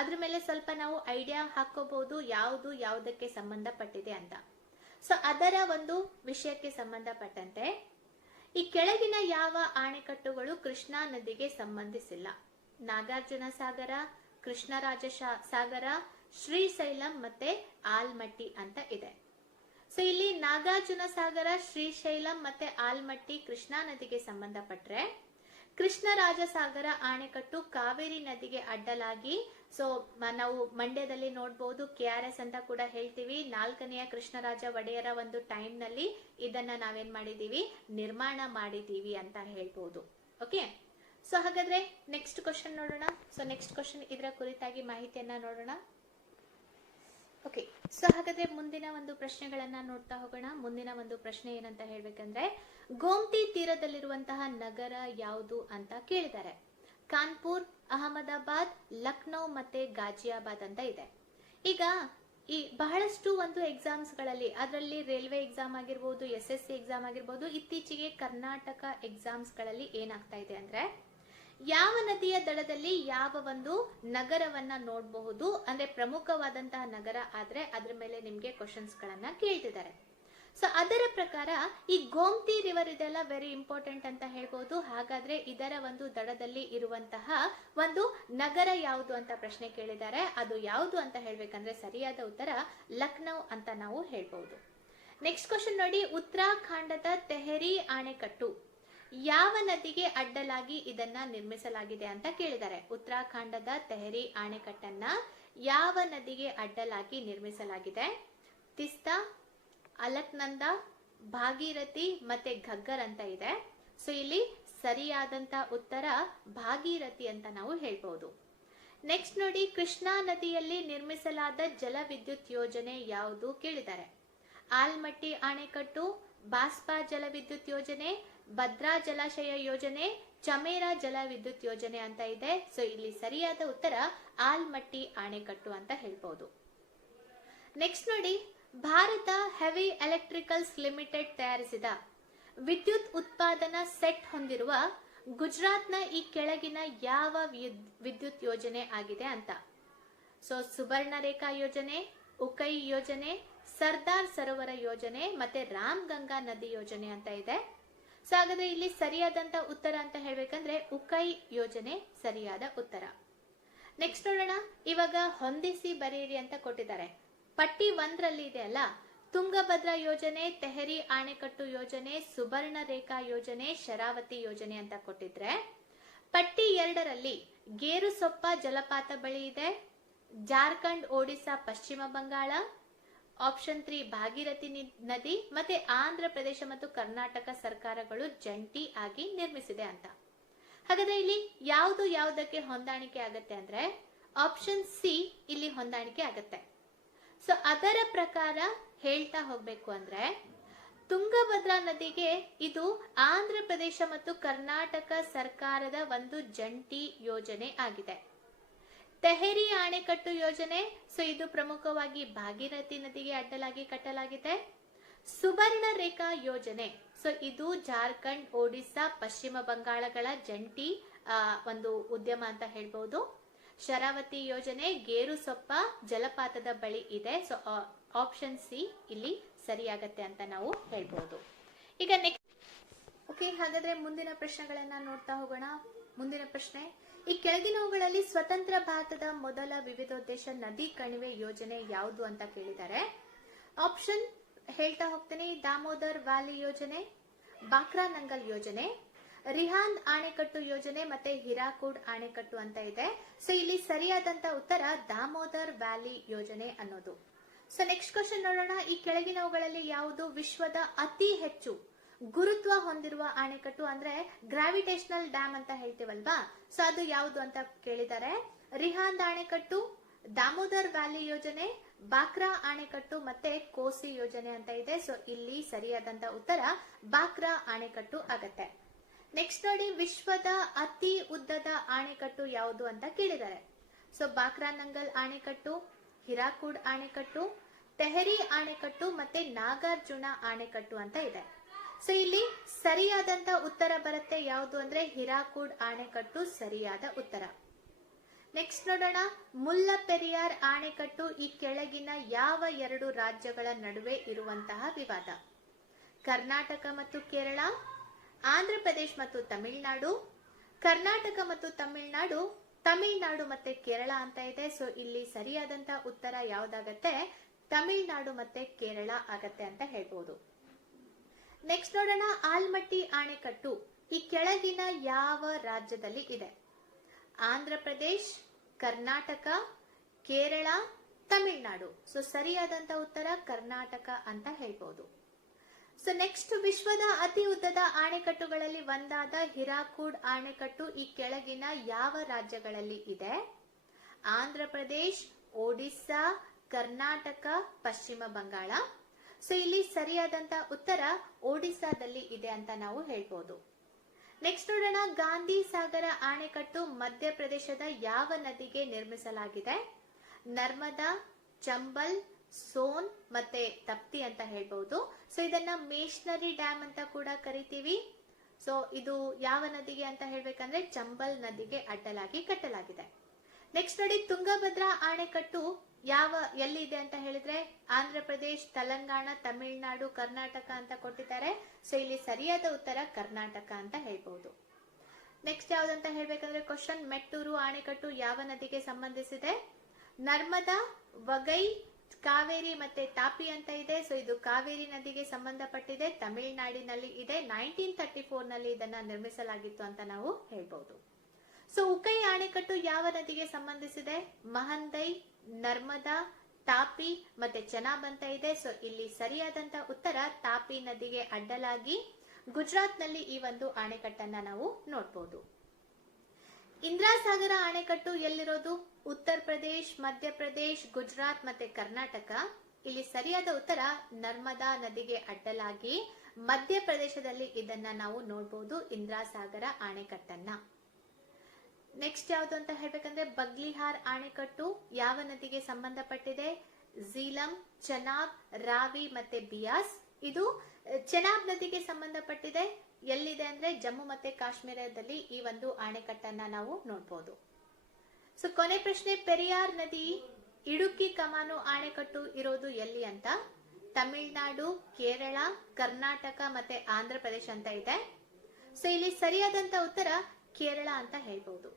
ಅದ್ರ ಮೇಲೆ ಸ್ವಲ್ಪ ನಾವು ಐಡಿಯಾ ಹಾಕೋಬಹುದು ಯಾವುದು ಯಾವುದಕ್ಕೆ ಸಂಬಂಧಪಟ್ಟಿದೆ ಅಂತ. ಸೊ ಅದರ ಒಂದು ವಿಷಯಕ್ಕೆ ಸಂಬಂಧಪಟ್ಟಂತೆ ಈ ಕೆಳಗಿನ ಯಾವ ಆಣೆಕಟ್ಟುಗಳು ಕೃಷ್ಣಾ ನದಿಗೆ ಸಂಬಂಧಿಸಿಲ್ಲ? ನಾಗಾರ್ಜುನ ಸಾಗರ, ಕೃಷ್ಣರಾಜ ಸಾಗರ, ಶ್ರೀಶೈಲಂ ಮತ್ತೆ ಆಲ್ಮಟ್ಟಿ ಅಂತ ಇದೆ. ಸೊ ಇಲ್ಲಿ ನಾಗಾರ್ಜುನ ಸಾಗರ, ಶ್ರೀಶೈಲಂ ಮತ್ತೆ ಆಲ್ಮಟ್ಟಿ ಕೃಷ್ಣಾ ನದಿಗೆ ಸಂಬಂಧಪಟ್ರೆ, ಕೃಷ್ಣರಾಜ ಸಾಗರ ಆಣೆಕಟ್ಟು ಕಾವೇರಿ ನದಿಗೆ ಅಡ್ಡಲಾಗಿ, ಸೊ ನಾವು ಮಂಡ್ಯದಲ್ಲಿ ನೋಡಬಹುದು KRS ಅಂತ ಕೂಡ ಹೇಳ್ತೀವಿ. 4ನೇ ಕೃಷ್ಣರಾಜ ಒಡೆಯರ ಒಂದು ಟೈಮ್ ನಲ್ಲಿ ಇದನ್ನ ನಾವೇನ್ ಮಾಡಿದೀವಿ, ನಿರ್ಮಾಣ ಮಾಡಿದೀವಿ ಅಂತ ಹೇಳ್ಬಹುದು. ಓಕೆ, ಸೊ ಹಾಗಾದ್ರೆ ನೆಕ್ಸ್ಟ್ ಕ್ವಶನ್ ನೋಡೋಣ. ಸೊ ನೆಕ್ಸ್ಟ್ ಕ್ವಶನ್ ಇದರ ಕುರಿತಾಗಿ ಮಾಹಿತಿಯನ್ನ ನೋಡೋಣ. ಓಕೆ, ಸೊ ಹಾಗಾದ್ರೆ ಮುಂದಿನ ಒಂದು ಪ್ರಶ್ನೆಗಳನ್ನ ನೋಡ್ತಾ ಹೋಗೋಣ. ಮುಂದಿನ ಒಂದು ಪ್ರಶ್ನೆ ಏನಂತ ಹೇಳ್ಬೇಕಂದ್ರೆ ಗೋಮತಿ ತೀರದಲ್ಲಿರುವಂತಹ ನಗರ ಯಾವುದು ಅಂತ ಕೇಳಿದ್ದಾರೆ. ಕಾನ್ಪುರ್, ಅಹಮದಾಬಾದ್, ಲಕ್ನೋ ಮತ್ತೆ ಗಾಜಿಯಾಬಾದ್ ಅಂತ ಇದೆ. ಈಗ ಈ ಬಹಳಷ್ಟು ಒಂದು ಎಕ್ಸಾಮ್ಸ್ ಗಳಲ್ಲಿ, ಅದರಲ್ಲಿ ರೈಲ್ವೆ ಎಕ್ಸಾಮ್ ಆಗಿರ್ಬೋದು, SSC ಎಕ್ಸಾಮ್ ಆಗಿರ್ಬೋದು, ಇತ್ತೀಚೆಗೆ ಕರ್ನಾಟಕ ಎಕ್ಸಾಮ್ಸ್ ಗಳಲ್ಲಿ ಏನಾಗ್ತಾ ಇದೆ ಅಂದ್ರೆ ಯಾವ ನದಿಯ ದಡದಲ್ಲಿ ಯಾವ ಒಂದು ನಗರವನ್ನ ನೋಡಬಹುದು ಅಂದ್ರೆ ಪ್ರಮುಖವಾದಂತಹ ನಗರ ಆದ್ರೆ ಅದ್ರ ಮೇಲೆ ನಿಮ್ಗೆ ಕ್ವಶನ್ಸ್ ಗಳನ್ನ ಕೇಳ್ತಿದ್ದಾರೆ. ಸೊ ಅದರ ಪ್ರಕಾರ ಈ ಗೋಮತಿ ರಿವರ್ ಇದೆಲ್ಲ ವೆರಿ ಇಂಪಾರ್ಟೆಂಟ್ ಅಂತ ಹೇಳ್ಬೋದು. ಹಾಗಾದ್ರೆ ಇದರ ಒಂದು ದಡದಲ್ಲಿ ಇರುವಂತಹ ಒಂದು ನಗರ ಯಾವುದು ಅಂತ ಪ್ರಶ್ನೆ ಕೇಳಿದ್ದಾರೆ. ಅದು ಯಾವುದು ಅಂತ ಹೇಳ್ಬೇಕಂದ್ರೆ ಸರಿಯಾದ ಉತ್ತರ ಲಕ್ನೋ ಅಂತ ನಾವು ಹೇಳ್ಬಹುದು. ನೆಕ್ಸ್ಟ್ ಕ್ವಶನ್ ನೋಡಿ, ಉತ್ತರಾಖಂಡದ ತೆಹರಿ ಆಣೆಕಟ್ಟು ಯಾವ ನದಿಗೆ ಅಡ್ಡಲಾಗಿ ಇದನ್ನ ನಿರ್ಮಿಸಲಾಗಿದೆ ಅಂತ ಕೇಳಿದ್ದಾರೆ. ಉತ್ತರಾಖಂಡದ ತೆಹರಿ ಆಣೆಕಟ್ಟನ್ನ ಯಾವ ನದಿಗೆ ಅಡ್ಡಲಾಗಿ ನಿರ್ಮಿಸಲಾಗಿದೆ? ತಿಸ್ತಾ, ಅಲಕ್ನಂದ, ಭಾಗೀರಥಿ ಮತ್ತೆ ಘಗ್ಗರ್ ಅಂತ ಇದೆ. ಸೊ ಇಲ್ಲಿ ಸರಿಯಾದಂತ ಉತ್ತರ ಭಾಗೀರಥಿ ಅಂತ ನಾವು ಹೇಳ್ಬಹುದು. ನೆಕ್ಸ್ಟ್ ನೋಡಿ, ಕೃಷ್ಣಾ ನದಿಯಲ್ಲಿ ನಿರ್ಮಿಸಲಾದ ಜಲ ವಿದ್ಯುತ್ ಯೋಜನೆ ಯಾವುದು ಕೇಳಿದ್ದಾರೆ. ಆಲ್ಮಟ್ಟಿ ಅಣೆಕಟ್ಟು, ಬಾಸ್ಪಾ ಜಲ ವಿದ್ಯುತ್ ಯೋಜನೆ, ಭದ್ರಾ ಜಲಾಶಯ ಯೋಜನೆ, ಚಮೇರಾ ಜಲ ವಿದ್ಯುತ್ ಯೋಜನೆ ಅಂತ ಇದೆ. ಸೊ ಇಲ್ಲಿ ಸರಿಯಾದ ಉತ್ತರ ಆಲ್ಮಟ್ಟಿ ಅಣೆಕಟ್ಟು ಅಂತ ಹೇಳ್ಬಹುದು. ನೆಕ್ಸ್ಟ್ ನೋಡಿ, ಭಾರತ ಹೆವಿ ಎಲೆಕ್ಟ್ರಿಕಲ್ಸ್ ಲಿಮಿಟೆಡ್ ತಯಾರಿಸಿದ ವಿದ್ಯುತ್ ಉತ್ಪಾದನಾ ಸೆಟ್ ಹೊಂದಿರುವ ಗುಜರಾತ್ನ ಈ ಕೆಳಗಿನ ಯಾವ ವಿದ್ಯುತ್ ಯೋಜನೆ ಆಗಿದೆ ಅಂತ. ಸೊ ಸುವರ್ಣ ರೇಖಾ ಯೋಜನೆ, ಉಕೈ ಯೋಜನೆ, ಸರ್ದಾರ್ ಸರೋವರ ಯೋಜನೆ ಮತ್ತೆ ರಾಮ್ ಗಂಗಾ ನದಿ ಯೋಜನೆ ಅಂತ ಇದೆ. ಸೊ ಹಾಗಾದ್ರೆ ಇಲ್ಲಿ ಸರಿಯಾದಂತ ಉತ್ತರ ಅಂತ ಹೇಳ್ಬೇಕಂದ್ರೆ ಉಕೈ ಯೋಜನೆ ಸರಿಯಾದ ಉತ್ತರ. ನೆಕ್ಸ್ಟ್ ನೋಡೋಣ, ಇವಾಗ ಹೊಂದಿಸಿ ಬರೆಯಿರಿ ಅಂತ ಕೊಟ್ಟಿದ್ದಾರೆ. ಪಟ್ಟಿ 1ರಲ್ಲಿ ಇದೆ ಅಲ್ಲ, ತುಂಗಭದ್ರಾ ಯೋಜನೆ, ತೆಹರಿ ಅಣೆಕಟ್ಟು ಯೋಜನೆ, ಸುವರ್ಣ ರೇಖಾ ಯೋಜನೆ, ಶರಾವತಿ ಯೋಜನೆ ಅಂತ ಕೊಟ್ಟಿದ್ರೆ, ಪಟ್ಟಿ 2ರಲ್ಲಿ ಗೇರುಸೊಪ್ಪ ಜಲಪಾತ ಬಳಿ ಇದೆ, ಜಾರ್ಖಂಡ್, ಒಡಿಶಾ, ಪಶ್ಚಿಮ ಬಂಗಾಳ, ಆಪ್ಷನ್ 3 ಭಾಗೀರಥಿ ನದಿ ಮತ್ತೆ ಆಂಧ್ರ ಪ್ರದೇಶ ಮತ್ತು ಕರ್ನಾಟಕ ಸರ್ಕಾರಗಳು ಜಂಟಿ ಆಗಿ ನಿರ್ಮಿಸಿದೆ ಅಂತ. ಹಾಗಾದ್ರೆ ಇಲ್ಲಿ ಯಾವುದು ಯಾವುದಕ್ಕೆ ಹೊಂದಾಣಿಕೆ ಆಗತ್ತೆ ಅಂದ್ರೆ ಆಪ್ಷನ್ ಸಿ ಇಲ್ಲಿ ಹೊಂದಾಣಿಕೆ ಆಗತ್ತೆ. ಸೊ ಅದರ ಪ್ರಕಾರ ಹೇಳ್ತಾ ಹೋಗ್ಬೇಕು ಅಂದ್ರೆ ತುಂಗಭದ್ರಾ ನದಿಗೆ ಇದು ಆಂಧ್ರ ಪ್ರದೇಶ ಮತ್ತು ಕರ್ನಾಟಕ ಸರ್ಕಾರದ ಒಂದು ಜಂಟಿ ಯೋಜನೆ ಆಗಿದೆ. ತೆಹರಿ ಅಣೆಕಟ್ಟು ಯೋಜನೆ, ಸೊ ಇದು ಪ್ರಮುಖವಾಗಿ ಭಾಗೀರಥಿ ನದಿಗೆ ಅಡ್ಡಲಾಗಿ ಕಟ್ಟಲಾಗಿದೆ. ಸುವರ್ಣ ರೇಖಾ ಯೋಜನೆ, ಸೊ ಇದು ಜಾರ್ಖಂಡ್, ಒಡಿಶಾ, ಪಶ್ಚಿಮ ಬಂಗಾಳಗಳ ಜಂಟಿ ಒಂದು ಉದ್ಯಮ ಅಂತ ಹೇಳ್ಬಹುದು. ಶರಾವತಿ ಯೋಜನೆ ಗೇರುಸೊಪ್ಪ ಜಲಪಾತದ ಬಳಿ ಇದೆ. ಸೊ ಆಪ್ಷನ್ ಸಿ ಇಲ್ಲಿ ಸರಿಯಾಗತ್ತೆ ಅಂತ ನಾವು ಹೇಳ್ಬಹುದು. ಈಗ ನೆಕ್ಸ್ಟ್ ಓಕೆ, ಹಾಗಾದ್ರೆ ಮುಂದಿನ ಪ್ರಶ್ನೆಗಳನ್ನ ನೋಡ್ತಾ ಹೋಗೋಣ. ಮುಂದಿನ ಪ್ರಶ್ನೆ, ಈ ಕೆಳಗಿನವುಗಳಲ್ಲಿ ಸ್ವತಂತ್ರ ಭಾರತದ ಮೊದಲ ವಿವಿಧೋದ್ದೇಶ ನದಿ ಕಣಿವೆ ಯೋಜನೆ ಯಾವುದು ಅಂತ ಕೇಳಿದ್ದಾರೆ. ಆಪ್ಷನ್ ಹೇಳ್ತಾ ಹೋಗ್ತೀನಿ. ದಾಮೋದರ್ ವ್ಯಾಲಿ ಯೋಜನೆ, ಬಾಕ್ರಾ ನಂಗಲ್ ಯೋಜನೆ, ರಿಹಾಂದ್ ಅಣೆಕಟ್ಟು ಯೋಜನೆ ಮತ್ತೆ ಹಿರಾಕೂಡ್ ಅಣೆಕಟ್ಟು ಅಂತ ಇದೆ. ಸೊ ಇಲ್ಲಿ ಸರಿಯಾದಂತ ಉತ್ತರ ದಾಮೋದರ್ ವ್ಯಾಲಿ ಯೋಜನೆ ಅನ್ನೋದು. ಸೊ ನೆಕ್ಸ್ಟ್ ಕ್ವಶನ್ ನೋಡೋಣ, ಈ ಕೆಳಗಿನವುಗಳಲ್ಲಿ ಯಾವುದು ವಿಶ್ವದ ಅತಿ ಹೆಚ್ಚು ಗುರುತ್ವ ಹೊಂದಿರುವ ಅಣೆಕಟ್ಟು ಅಂದ್ರೆ ಗ್ರಾವಿಟೇಷನಲ್ ಡ್ಯಾಮ್ ಅಂತ ಹೇಳ್ತೀವಲ್ವಾ, ಸೊ ಅದು ಯಾವುದು ಅಂತ ಕೇಳಿದ್ದಾರೆ. ರಿಹಾಂದ್ ಅಣೆಕಟ್ಟು, ದಾಮೋದರ್ ವ್ಯಾಲಿ ಯೋಜನೆ, ಬಾಕ್ರಾ ಅಣೆಕಟ್ಟು ಮತ್ತೆ ಕೋಸಿ ಯೋಜನೆ ಅಂತ ಇದೆ. ಸೊ ಇಲ್ಲಿ ಸರಿಯಾದಂತ ಉತ್ತರ ಬಾಕ್ರಾ ಅಣೆಕಟ್ಟು ಆಗತ್ತೆ. ನೆಕ್ಸ್ಟ್ ನೋಡಿ, ವಿಶ್ವದ ಅತಿ ಉದ್ದದ ಅಣೆಕಟ್ಟು ಯಾವುದು ಅಂತ ಕೇಳಿದ್ದಾರೆ. ಸೊ ಬಾಕ್ರಾ ನಂಗಲ್ ಅಣೆಕಟ್ಟು, ಹಿರಾಕೂಡ್ ಅಣೆಕಟ್ಟು, ತೆಹರಿ ಅಣೆಕಟ್ಟು ಮತ್ತೆ ನಾಗಾರ್ಜುನ ಅಣೆಕಟ್ಟು ಅಂತ ಇದೆ. ಸೊ ಇಲ್ಲಿ ಸರಿಯಾದಂತ ಉತ್ತರ ಬರುತ್ತೆ ಯಾವುದು ಅಂದ್ರೆ ಹಿರಾಕೂಡ್ ಅಣೆಕಟ್ಟು ಸರಿಯಾದ ಉತ್ತರ. ನೆಕ್ಸ್ಟ್ ನೋಡೋಣ, ಮುಲ್ಲ ಪೆರಿಯಾರ್ ಅಣೆಕಟ್ಟು ಈ ಕೆಳಗಿನ ಯಾವ 2 ರಾಜ್ಯಗಳ ನಡುವೆ ಇರುವಂತಹ ವಿವಾದ. ಕರ್ನಾಟಕ ಮತ್ತು ಕೇರಳ, ಆಂಧ್ರ ಪ್ರದೇಶ್ ಮತ್ತು ತಮಿಳುನಾಡು, ಕರ್ನಾಟಕ ಮತ್ತು ತಮಿಳುನಾಡು, ತಮಿಳುನಾಡು ಮತ್ತೆ ಕೇರಳ ಅಂತ ಇದೆ. ಸೊ ಇಲ್ಲಿ ಸರಿಯಾದಂತ ಉತ್ತರ ಯಾವ್ದಾಗತ್ತೆ, ತಮಿಳುನಾಡು ಮತ್ತೆ ಕೇರಳ ಆಗತ್ತೆ ಅಂತ ಹೇಳ್ಬೋದು. ನೆಕ್ಸ್ಟ್ ನೋಡೋಣ, ಆಲ್ಮಟ್ಟಿ ಅಣೆಕಟ್ಟು ಈ ಕೆಳಗಿನ ಯಾವ ರಾಜ್ಯದಲ್ಲಿ ಇದೆ. ಆಂಧ್ರ ಪ್ರದೇಶ್, ಕರ್ನಾಟಕ, ಕೇರಳ, ತಮಿಳುನಾಡು. ಸೊ ಸರಿಯಾದಂತ ಉತ್ತರ ಕರ್ನಾಟಕ ಅಂತ ಹೇಳ್ಬೋದು. ಸೊ ನೆಕ್ಸ್ಟ್, ವಿಶ್ವದ ಅತಿ ಉದ್ದದ ಅಣೆಕಟ್ಟುಗಳಲ್ಲಿ ಒಂದಾದ ಹಿರಾಕೂಡ್ ಅಣೆಕಟ್ಟು ಈ ಕೆಳಗಿನ ಯಾವ ರಾಜ್ಯಗಳಲ್ಲಿ ಇದೆ. ಆಂಧ್ರ ಪ್ರದೇಶ್, ಒಡಿಶಾ, ಕರ್ನಾಟಕ, ಪಶ್ಚಿಮ ಬಂಗಾಳ. ಸೊ ಇಲ್ಲಿ ಸರಿಯಾದಂತ ಉತ್ತರ ಒಡಿಶಾದಲ್ಲಿ ಇದೆ ಅಂತ ನಾವು ಹೇಳ್ಬೋದು. ನೆಕ್ಸ್ಟ್ ನೋಡೋಣ, ಗಾಂಧಿ ಸಾಗರ ಅಣೆಕಟ್ಟು ಮಧ್ಯಪ್ರದೇಶದ ಯಾವ ನದಿಗೆ ನಿರ್ಮಿಸಲಾಗಿದೆ. ನರ್ಮದಾ, ಚಂಬಲ್, ಸೋನ್ ಮತ್ತೆ ತಪ್ತಿ ಅಂತ ಹೇಳ್ಬಹುದು. ಸೊ ಇದನ್ನ ಮೇಷನರಿ ಡ್ಯಾಮ್ ಅಂತ ಕೂಡ ಕರಿತೀವಿ. ಸೊ ಇದು ಯಾವ ನದಿಗೆ ಅಂತ ಹೇಳ್ಬೇಕಂದ್ರೆ ಚಂಬಲ್ ನದಿಗೆ ಅಡ್ಡಲಾಗಿ ಕಟ್ಟಲಾಗಿದೆ. ನೆಕ್ಸ್ಟ್ ನೋಡಿ, ತುಂಗಭದ್ರಾ ಅಣೆಕಟ್ಟು ಎಲ್ಲಿದೆ ಅಂತ ಹೇಳಿದ್ರೆ ಆಂಧ್ರ ಪ್ರದೇಶ್, ತೆಲಂಗಾಣ, ತಮಿಳುನಾಡು, ಕರ್ನಾಟಕ ಅಂತ ಕೊಟ್ಟಿದ್ದಾರೆ. ಸೊ ಇಲ್ಲಿ ಸರಿಯಾದ ಉತ್ತರ ಕರ್ನಾಟಕ ಅಂತ ಹೇಳ್ಬಹುದು. ನೆಕ್ಸ್ಟ್ ಯಾವ್ದಂತ ಹೇಳ್ಬೇಕಂದ್ರೆ ಕ್ವಶನ್, ಮೆಟ್ಟೂರು ಅಣೆಕಟ್ಟು ಯಾವ ನದಿಗೆ ಸಂಬಂಧಿಸಿದೆ. ನರ್ಮದಾ, ವಗೈ, ಕಾವೇರಿ ಮತ್ತೆ ತಾಪಿ ಅಂತ ಇದೆ. ಸೊ ಇದು ಕಾವೇರಿ ನದಿಗೆ ಸಂಬಂಧಪಟ್ಟಿದೆ, ತಮಿಳುನಾಡಿನಲ್ಲಿ ಇದೆ. 1934 ನಲ್ಲಿ ಇದನ್ನ ನಿರ್ಮಿಸಲಾಗಿತ್ತು ಅಂತ ನಾವು ಹೇಳ್ಬಹುದು. ಸೊ ಉಕೈ ಅಣೆಕಟ್ಟು ಯಾವ ನದಿಗೆ ಸಂಬಂಧಿಸಿದೆ. ಮಹಂದೈ, ನರ್ಮದಾ, ತಾಪಿ ಮತ್ತೆ ಚೆನಾಬ್ ಅಂತ ಇದೆ. ಸೊ ಇಲ್ಲಿ ಸರಿಯಾದಂತ ಉತ್ತರ ತಾಪಿ ನದಿಗೆ ಅಡ್ಡಲಾಗಿ ಗುಜರಾತ್ ನಲ್ಲಿ ಈ ಒಂದು ಅಣೆಕಟ್ಟನ್ನ ನಾವು ನೋಡಬಹುದು. ಇಂದ್ರಾಸಾಗರ ಅಣೆಕಟ್ಟು ಎಲ್ಲಿರೋದು? ಉತ್ತರ ಪ್ರದೇಶ್, ಮಧ್ಯಪ್ರದೇಶ್, ಗುಜರಾತ್ ಮತ್ತೆ ಕರ್ನಾಟಕ. ಇಲ್ಲಿ ಸರಿಯಾದ ಉತ್ತರ ನರ್ಮದಾ ನದಿಗೆ ಅಡ್ಡಲಾಗಿ ಮಧ್ಯಪ್ರದೇಶದಲ್ಲಿ ಇದನ್ನ ನಾವು ನೋಡಬಹುದು, ಇಂದ್ರಾಸಾಗರ ಅಣೆಕಟ್ಟನ್ನ. ನೆಕ್ಸ್ಟ್ ಯಾವುದು ಅಂತ ಹೇಳ್ಬೇಕಂದ್ರೆ ಬಗ್ಲಿಹಾರ್ ಅಣೆಕಟ್ಟು ಯಾವ ನದಿಗೆ ಸಂಬಂಧಪಟ್ಟಿದೆ? ಝೀಲಂ, ಚೆನಾಬ್, ರಾವಿ ಮತ್ತೆ ಬಿಯಾಸ್. ಇದು ಚೆನಾಬ್ ನದಿಗೆ ಸಂಬಂಧಪಟ್ಟಿದೆ. ಎಲ್ಲಿದೆ ಅಂದ್ರೆ ಜಮ್ಮು ಮತ್ತೆ ಕಾಶ್ಮೀರದಲ್ಲಿ ಈ ಒಂದು ಅಣೆಕಟ್ಟನ್ನ ನಾವು ನೋಡಬಹುದು. ಸೊ ಕೊನೆ ಪ್ರಶ್ನೆ, ಪೆರಿಯಾರ್ ನದಿ ಇಡುಕಿ ಕಮಾನು ಅಣೆಕಟ್ಟು ಇರೋದು ಎಲ್ಲಿ ಅಂತ? ತಮಿಳುನಾಡು, ಕೇರಳ, ಕರ್ನಾಟಕ ಮತ್ತೆ ಆಂಧ್ರ ಪ್ರದೇಶ ಅಂತ ಇದೆ. ಸೊ ಇಲ್ಲಿ ಸರಿಯಾದಂತ ಉತ್ತರ ಕೇರಳ ಅಂತ ಹೇಳ್ಬಹುದು.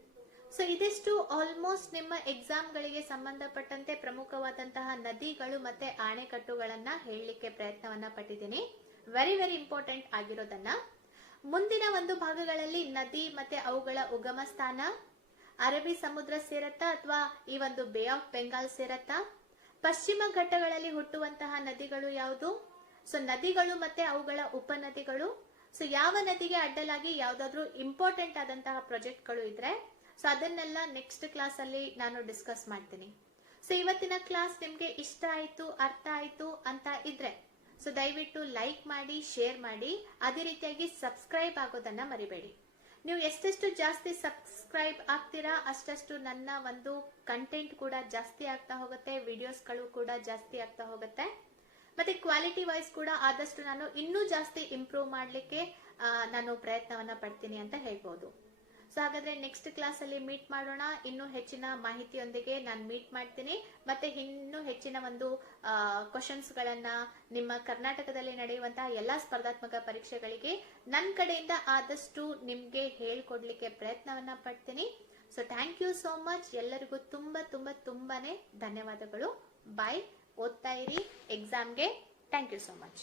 ಸೊ ಇದಿಷ್ಟು ಆಲ್ಮೋಸ್ಟ್ ನಿಮ್ಮ ಎಕ್ಸಾಮ್ ಗಳಿಗೆ ಸಂಬಂಧಪಟ್ಟಂತೆ ಪ್ರಮುಖವಾದಂತಹ ನದಿಗಳು ಮತ್ತೆ ಅಣೆಕಟ್ಟುಗಳನ್ನ ಹೇಳಲಿಕ್ಕೆ ಪ್ರಯತ್ನವನ್ನ ಪಟ್ಟಿದ್ದೀನಿ. ವೆರಿ ವೆರಿ ಇಂಪಾರ್ಟೆಂಟ್ ಆಗಿರೋದನ್ನ. ಮುಂದಿನ ಒಂದು ಭಾಗಗಳಲ್ಲಿ ನದಿ ಮತ್ತೆ ಅವುಗಳ ಉಗಮ ಸ್ಥಾನ, ಅರಬ್ಬಿ ಸಮುದ್ರ ಸೇರತ್ತಾ ಅಥವಾ ಈ ಒಂದು ಬೇ ಆಫ್ ಬೆಂಗಾಲ್ ಸೇರತ್ತಾ, ಪಶ್ಚಿಮ ಘಟ್ಟಗಳಲ್ಲಿ ಹುಟ್ಟುವಂತಹ ನದಿಗಳು ಯಾವುದು, ಸೊ ನದಿಗಳು ಮತ್ತೆ ಅವುಗಳ ಉಪನದಿಗಳು, ಸೊ ಯಾವ ನದಿಗೆ ಅಡ್ಡಲಾಗಿ ಯಾವ್ದಾದ್ರು ಇಂಪಾರ್ಟೆಂಟ್ ಆದಂತಹ ಪ್ರಾಜೆಕ್ಟ್ ಗಳು ಇದ್ರೆ ಸೊ ಅದನ್ನೆಲ್ಲ ನೆಕ್ಸ್ಟ್ ಕ್ಲಾಸ್ ಅಲ್ಲಿ ನಾನು ಡಿಸ್ಕಸ್ ಮಾಡ್ತೀನಿ. ಸೊ ಇವತ್ತಿನ ಕ್ಲಾಸ್ ನಿಮ್ಗೆ ಇಷ್ಟ ಆಯ್ತು, ಅರ್ಥ ಆಯ್ತು ಅಂತ ಇದ್ರೆ ಸೊ ದಯವಿಟ್ಟು ಲೈಕ್ ಮಾಡಿ, ಶೇರ್ ಮಾಡಿ, ಅದೇ ರೀತಿಯಾಗಿ ಸಬ್ಸ್ಕ್ರೈಬ್ ಆಗೋದನ್ನ ಮರಿಬೇಡಿ. ನೀವು ಎಷ್ಟೆಷ್ಟು ಜಾಸ್ತಿ ಸಬ್ಸ್ಕ್ರೈಬ್ ಆಗ್ತೀರಾ ಅಷ್ಟಷ್ಟು ನನ್ನ ಒಂದು ಕಂಟೆಂಟ್ ಕೂಡ ಜಾಸ್ತಿ ಆಗ್ತಾ ಹೋಗುತ್ತೆ, ವಿಡಿಯೋಸ್ಗಳು ಕೂಡ ಜಾಸ್ತಿ ಆಗ್ತಾ ಹೋಗುತ್ತೆ, ಮತ್ತೆ ಕ್ವಾಲಿಟಿ ವೈಸ್ ಕೂಡ ಆದಷ್ಟು ನಾನು ಇನ್ನೂ ಜಾಸ್ತಿ ಇಂಪ್ರೂವ್ ಮಾಡ್ಲಿಕ್ಕೆ ನಾನು ಪ್ರಯತ್ನವನ್ನ ಪಡ್ತೀನಿ ಅಂತ ಹೇಳ್ಬೋದು. ಸೊ ಹಾಗಾದ್ರೆ ನೆಕ್ಸ್ಟ್ ಕ್ಲಾಸ್ ಅಲ್ಲಿ ಮೀಟ್ ಮಾಡೋಣ. ಇನ್ನೂ ಹೆಚ್ಚಿನ ಮಾಹಿತಿಯೊಂದಿಗೆ ನಾನು ಮೀಟ್ ಮಾಡ್ತೀನಿ. ಮತ್ತೆ ಇನ್ನೂ ಹೆಚ್ಚಿನ ಒಂದು ಕ್ವಶನ್ಸ್ ಗಳನ್ನ ನಿಮ್ಮ ಕರ್ನಾಟಕದಲ್ಲಿ ನಡೆಯುವಂತಹ ಎಲ್ಲಾ ಸ್ಪರ್ಧಾತ್ಮಕ ಪರೀಕ್ಷೆಗಳಿಗೆ ನನ್ನ ಕಡೆಯಿಂದ ಆದಷ್ಟು ನಿಮ್ಗೆ ಹೇಳ್ಕೊಡ್ಲಿಕ್ಕೆ ಪ್ರಯತ್ನವನ್ನ ಪಡ್ತೀನಿ. So thank you so much. ಎಲ್ಲರಿಗೂ ತುಂಬಾ ತುಂಬಾ ತುಂಬಾನೇ ಧನ್ಯವಾದಗಳು. ಬಾಯ್. ಓದ್ತಾ ಇರಿ ಎಕ್ಸಾಮ್ಗೆ. Thank you so much.